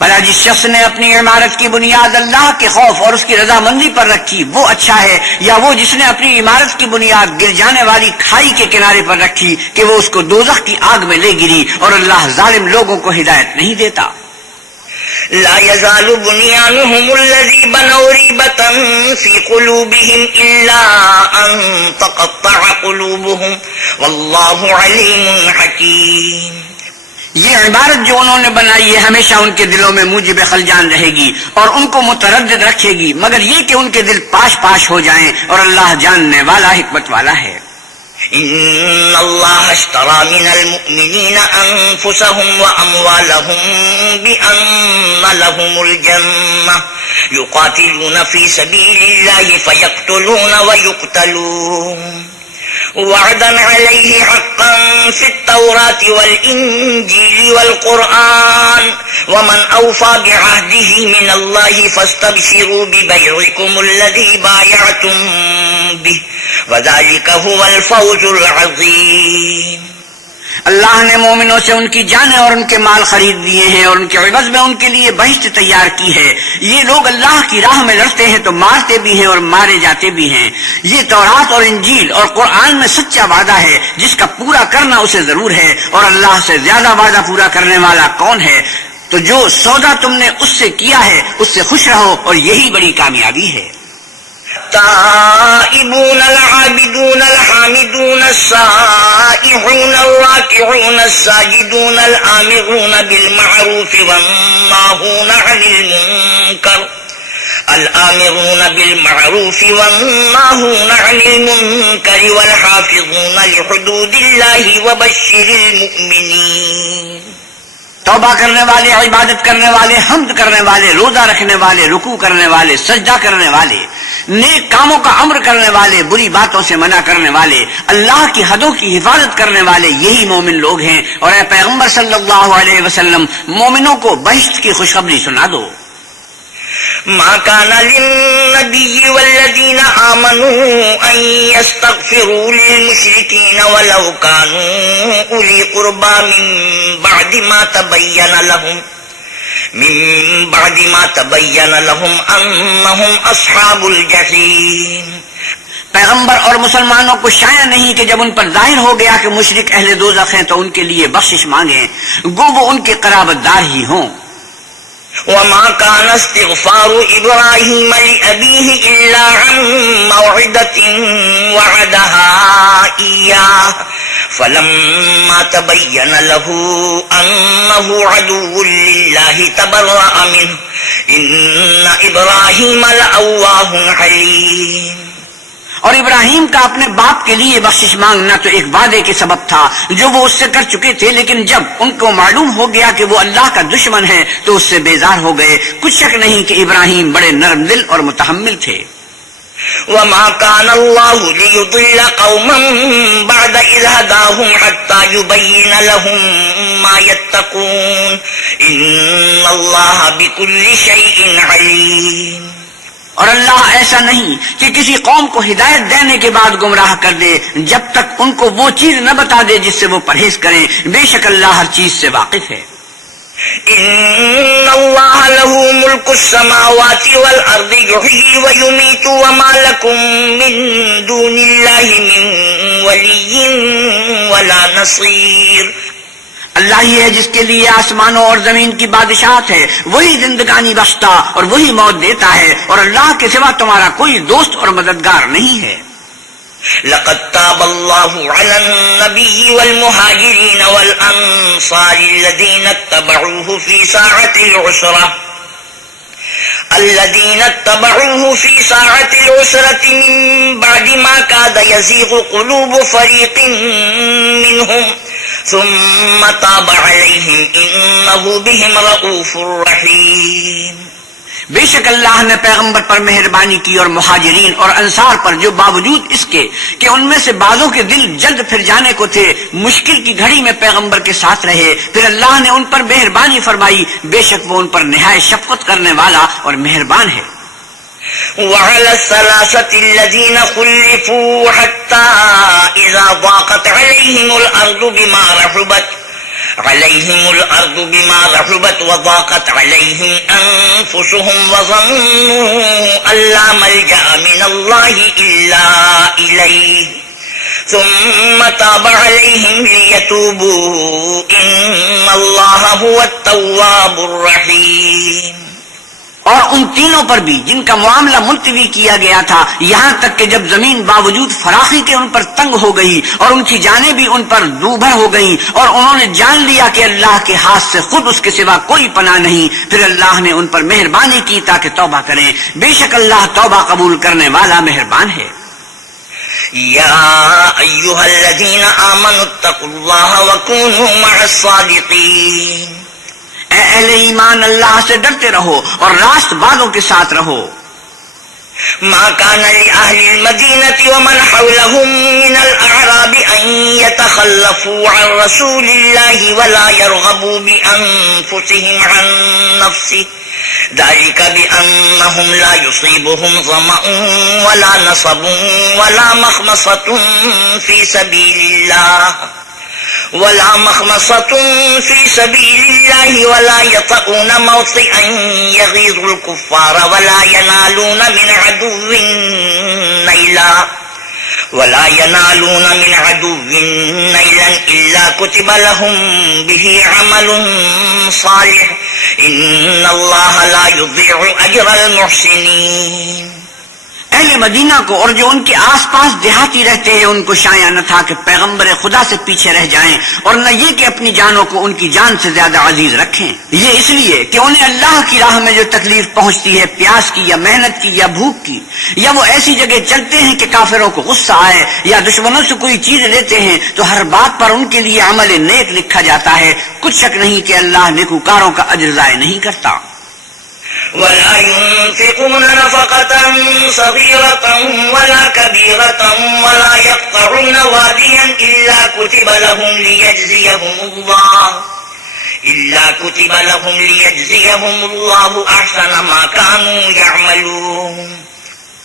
بھلا جس شخص نے اپنی عمارت کی بنیاد اللہ کے خوف اور اس کی رضامندی پر رکھی وہ اچھا ہے، یا وہ جس نے اپنی عمارت کی بنیاد گر جانے والی کھائی کے کنارے پر رکھی کہ وہ اس کو دوزخ کی آگ میں لے گری، اور اللہ ظالم لوگوں کو ہدایت نہیں دیتا. لا يزال بنيانهم الذي بنوا ريبة في قلوبهم إلا أن تقطع قلوبهم والله عليم حكيم. یہ عبارت جو انہوں نے بنائی ہے ہمیشہ ان کے دلوں میں موجب خلجان رہے گی اور ان کو متردد رکھے گی، مگر یہ کہ ان کے دل پاش پاش ہو جائیں، اور اللہ جاننے والا حکمت والا ہے. إن الله اشترى من المؤمنين أنفسهم وأموالهم بأن لهم الجنة يقاتلون في سبيل الله فيقتلون ويقتلون وعدا عليه حقا في التوراة والإنجيل والقرآن ومن أوفى بعهده من الله فاستبشروا ببيعكم الذي بايعتم به وذلك هو الفوز العظيم. اللہ نے مومنوں سے ان کی جانیں اور ان کے مال خرید لیے ہیں اور ان کے عوض میں ان کے لیے بہشت تیار کی ہے. یہ لوگ اللہ کی راہ میں لڑتے ہیں تو مارتے بھی ہیں اور مارے جاتے بھی ہیں. یہ تورات اور انجیل اور قرآن میں سچا وعدہ ہے جس کا پورا کرنا اسے ضرور ہے، اور اللہ سے زیادہ وعدہ پورا کرنے والا کون ہے؟ تو جو سودا تم نے اس سے کیا ہے اس سے خوش رہو، اور یہی بڑی کامیابی ہے. التائبون العابدون الحامدون السائحون الراكعون الساجدون الآمرون بالمعروف والناهون عن المنكر والحافظون لحدود الله وبشر المؤمنين. توبہ کرنے والے، عبادت کرنے والے، حمد کرنے والے، روزہ رکھنے والے، رکوع کرنے والے، سجدہ کرنے والے، نیک کاموں کا امر کرنے والے، بری باتوں سے منع کرنے والے، اللہ کی حدوں کی حفاظت کرنے والے، یہی مومن لوگ ہیں. اور اے پیغمبر صلی اللہ علیہ وسلم مومنوں کو بہشت کی خوشخبری سنا دو. ما كان للنبي والذين آمنوا أن يستغفروا للمشركين ولو كانوا أولي قربى من بعد ما تبين لهم أنهم أصحاب الجحيم. پیغمبر اور مسلمانوں کو شایع نہیں کہ جب ان پر ظاہر ہو گیا کہ مشرک اہل دوزخ ہیں تو ان کے لیے بخشش مانگیں گو وہ ان کے قرابت دار ہی ہوں. وما كان استغفار إبراهيم لأبيه إلا عن موعدة وعدها إياه فلما تبين له أنه عدو لله تبرأ منه إن إبراهيم لأواه حليم. اور ابراہیم کا اپنے باپ کے لیے بخشش مانگنا تو ایک وعدے کے سبب تھا جو وہ اس سے کر چکے تھے، لیکن جب ان کو معلوم ہو گیا کہ وہ اللہ کا دشمن ہے تو اس سے بیزار ہو گئے. کچھ شک نہیں کہ ابراہیم بڑے نرم دل اور متحمل تھے. وما كان الله ليضل قوما بعد إذ هداهم حتى يبين لهم ما يتقون إن الله بكل شيء عليم. اور اللہ ایسا نہیں کہ کسی قوم کو ہدایت دینے کے بعد گمراہ کر دے جب تک ان کو وہ چیز نہ بتا دے جس سے وہ پرہیز کریں. بے شک اللہ ہر چیز سے واقف ہے. ان اللہ له ملک السماوات والارض یحیی ویمیت وما لکم من دون اللہ من ولی ولا نصیر. اللہ ہی ہے جس کے لیے آسمانوں اور زمین کی بادشاہت ہے، وہی زندگانی بخشتا اور وہی موت دیتا ہے، اور اللہ کے سوا تمہارا کوئی دوست اور مددگار نہیں ہے. لقد تاب الله على النبي والمهاجرين والأنصار الذين اتبعوه في ساعة العسرة من بعد ما كاد يزيغ قلوب فريق منهم ثم تاب عليهم إنه بهم رؤوف رحيم. بے شک اللہ نے پیغمبر پر مہربانی کی اور مہاجرین اور انصار پر جو باوجود اس کے کہ ان میں سے بعضوں کے دل جلد پھر جانے کو تھے مشکل کی گھڑی میں پیغمبر کے ساتھ رہے، پھر اللہ نے ان پر مہربانی فرمائی. بے شک وہ ان پر نہایت شفقت کرنے والا اور مہربان ہے. وعلى الثلاثة الذين خلفوا حتى إذا ضاقت عليهم الأرض بما رحبت وضاقت عليهم أنفسهم وظنوا أن لا ملجأ من الله إلا إليه ثم تاب عليهم ليتوبوا إن الله هو التواب الرحيم. اور ان تینوں پر بھی جن کا معاملہ ملتوی کیا گیا تھا یہاں تک کہ جب زمین باوجود فراخی کے ان پر تنگ ہو گئی اور ان کی جانیں بھی ان پر دوبھر ہو گئیں اور انہوں نے جان لیا کہ اللہ کے ہاتھ سے خود اس کے سوا کوئی پناہ نہیں، پھر اللہ نے ان پر مہربانی کی تاکہ توبہ کریں. بے شک اللہ توبہ قبول کرنے والا مہربان ہے. یا ایھا الذین آمنوا اتقوا اللہ وکونوا مع الصادقین. اے اہل ایمان اللہ سے ڈرتے رہو اور راست بازوں کے ساتھ رہو. ما كان لأهل المدينة ومن حولهم من الأعراب أن يتخلفوا عن رسول الله ولا يرغبوا بأنفسهم عن نفسه ذلك بأنهم لا يصيبهم ظمأ ولا نصب ولا مخمصة في سبيل الله ولا يطؤون موطئا يغيظ الكفار ولا ينالون من عدو نيلا إلا كتب لهم به عمل صالح إن الله لا يضيع أجر المحسنين. اہل مدینہ کو اور جو ان کے آس پاس دیہاتی رہتے ہیں ان کو شایع نہ تھا کہ پیغمبر خدا سے پیچھے رہ جائیں اور نہ یہ کہ اپنی جانوں کو ان کی جان سے زیادہ عزیز رکھیں. یہ اس لیے کہ انہیں اللہ کی راہ میں جو تکلیف پہنچتی ہے پیاس کی یا محنت کی یا بھوک کی یا وہ ایسی جگہ چلتے ہیں کہ کافروں کو غصہ آئے یا دشمنوں سے کوئی چیز لیتے ہیں تو ہر بات پر ان کے لیے عمل نیک لکھا جاتا ہے. کچھ شک نہیں کہ اللہ نیکوکاروں کا اجر ضائع نہیں کرتا. ولا ينفقون نفقة صغيرة ولا كبيرة ولا يقطعون واديا إلا كتب لهم ليجزيهم الله أحسن ما كانوا يعملون.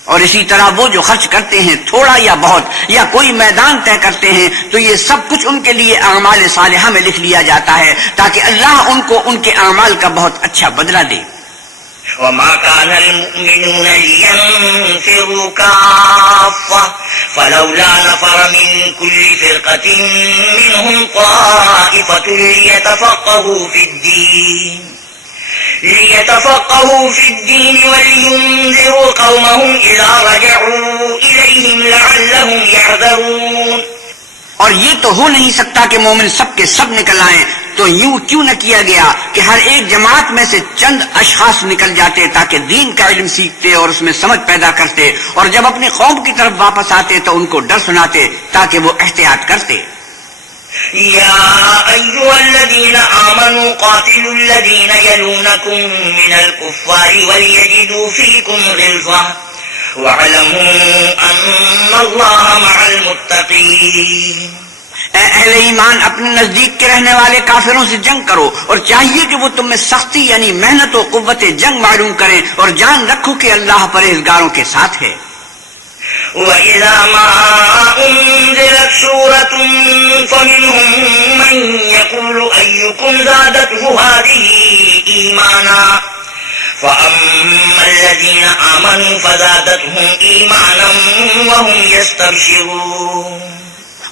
اور اسی طرح وہ جو خرچ کرتے ہیں تھوڑا یا بہت یا کوئی میدان طے کرتے ہیں تو یہ سب کچھ ان کے لیے اعمال صالحہ میں لکھ لیا جاتا ہے تاکہ اللہ ان کو ان کے اعمال کا بہت اچھا بدلہ دے. وما كان المؤمنون لينفروا كافة فلولا نفر من كل فرقة منهم طائفة ليتفقهوا في الدين ولينذروا قومهم إذا رجعوا إليهم لعلهم يحذرون. اور یہ تو ہو نہیں سکتا کہ مومن سب کے سب نکل آئیں تو یوں کیوں نہ کیا گیا کہ ہر ایک جماعت میں سے چند اشخاص نکل جاتے تاکہ دین کا علم سیکھتے اور اس میں سمجھ پیدا کرتے اور جب اپنی قوم کی طرف واپس آتے تو ان کو ڈر سناتے تاکہ وہ احتیاط کرتے. يا أيها الذين آمنوا قاتلوا الذين يلونكم من الكفار وليجدوا فيكم غلظة وَاعْلَمُوا أَنَّ اللَّهَ مَعَ الْمُتَّقِينَ. اے اہل ایمان اپنے نزدیک کے رہنے والے کافروں سے جنگ کرو اور چاہیے کہ وہ تم میں سختی یعنی محنت و قوت جنگ معلوم کریں اور جان رکھو کہ اللہ پرہیزگاروں کے ساتھ ہے. وَإِذَا مَا أُنزِلَتْ سُورَةٌ فَمِنْهُم مَّن يَقُولُ أَيُّكُمْ زَادَتْهُ هَٰذِهِ إِيمَانًا فَأَمَّا الَّذِينَ آمَنُوا فَزَادَتْهُمْ إِيمَانًا وَهُمْ يَسْتَبْشِرُونَ.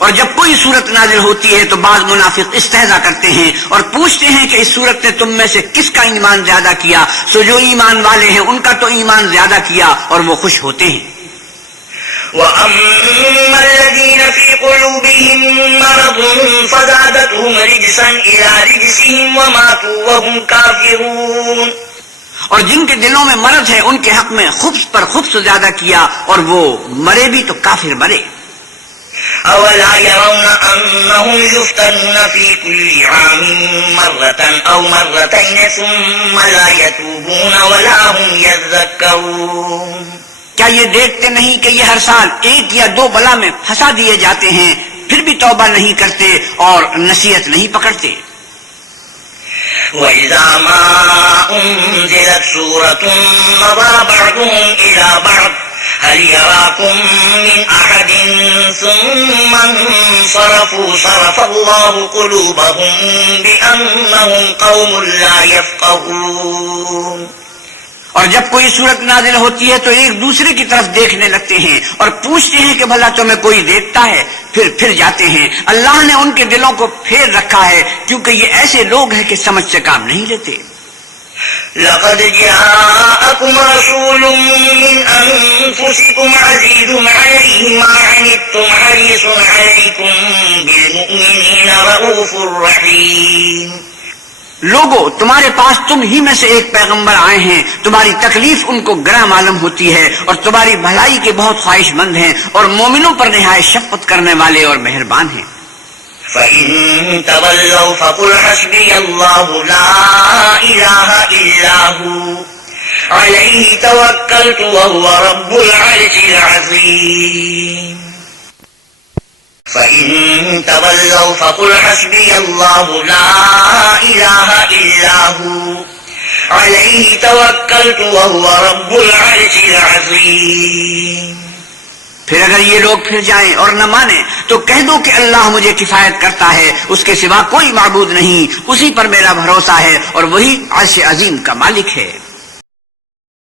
اور جب کوئی صورت نازل ہوتی ہے تو بعض منافق استہزاء کرتے ہیں اور پوچھتے ہیں کہ اس صورت نے تم میں سے کس کا ایمان زیادہ کیا. سو جو ایمان والے ہیں ان کا تو ایمان زیادہ کیا اور وہ خوش ہوتے ہیں. وَأَمَّا الَّذِينَ فِي قُلُوبِهِم مَّرَضٌ فَزَادَتْهُمْ رِجْسًا إِلَىٰ رِجْسِهِمْ وَمَاتُوا وَهُمْ كَافِرُونَ. اور جن کے دلوں میں مرض ہے ان کے حق میں خبث پر خبث زیادہ کیا اور وہ مرے بھی تو کافر مرے. أَوَلَا يَرَوْنَ أَنَّهُمْ يُفْتَنُونَ فِي كُلِّ عَامٍ مَّرَّةً أَوْ مَرَّتَيْنِ ثُمَّ لَا يَتُوبُونَ وَلَا هُمْ يَذَّكَّرُونَ. کیا یہ دیکھتے نہیں کہ یہ ہر سال ایک یا دو بلا میں پھنسا دیے جاتے ہیں پھر بھی توبہ نہیں کرتے اور نصیحت نہیں پکڑتے. وَإِذَا مَا أُنزِلَتْ سُورَةٌ نَظَرَ بَعْضُهُمْ إِلَىٰ بَعْضٍ هَلْ يَرَاكُم مِّنْ أَحَدٍ ثُمَّ انصَرَفُوا صَرَفَ اللَّهُ قُلُوبَهُم بِأَنَّهُمْ قَوْمٌ لَّا يَفْقَهُونَ. اور جب کوئی صورت نازل ہوتی ہے تو ایک دوسرے کی طرف دیکھنے لگتے ہیں اور پوچھتے ہیں کہ بھلا تمہیں کوئی دیکھتا ہے. پھر جاتے ہیں. اللہ نے ان کے دلوں کو پھیر رکھا ہے کیونکہ یہ ایسے لوگ ہیں کہ سمجھ سے کام نہیں لیتے. لقد جاءكم رسول من أنفسكم عزيز عليه ما عنتم حريص عليكم بالمؤمنين رؤوف رحيم. لوگو تمہارے پاس تم ہی میں سے ایک پیغمبر آئے ہیں تمہاری تکلیف ان کو گراں معلوم ہوتی ہے اور تمہاری بھلائی کے بہت خواہش مند ہیں اور مومنوں پر نہایت شفقت کرنے والے اور مہربان ہیں. فَإِن تَوَلَّوْا فَقُلْ حَسْبِيَ اللَّهُ لَا إِلَٰهَ إِلَّا هُوَ عليه توكلت وهو رب العرش العظيم فإن تولوا فقل حسبي الله لا إله إلا هو عليه توكلت وهو رب العرش العظيم پھر اگر یہ لوگ پھر جائیں اور نہ مانیں تو کہہ دو کہ اللہ مجھے کفایت کرتا ہے، اس کے سوا کوئی معبود نہیں، اسی پر میرا بھروسہ ہے اور وہی عرش عظیم کا مالک ہے۔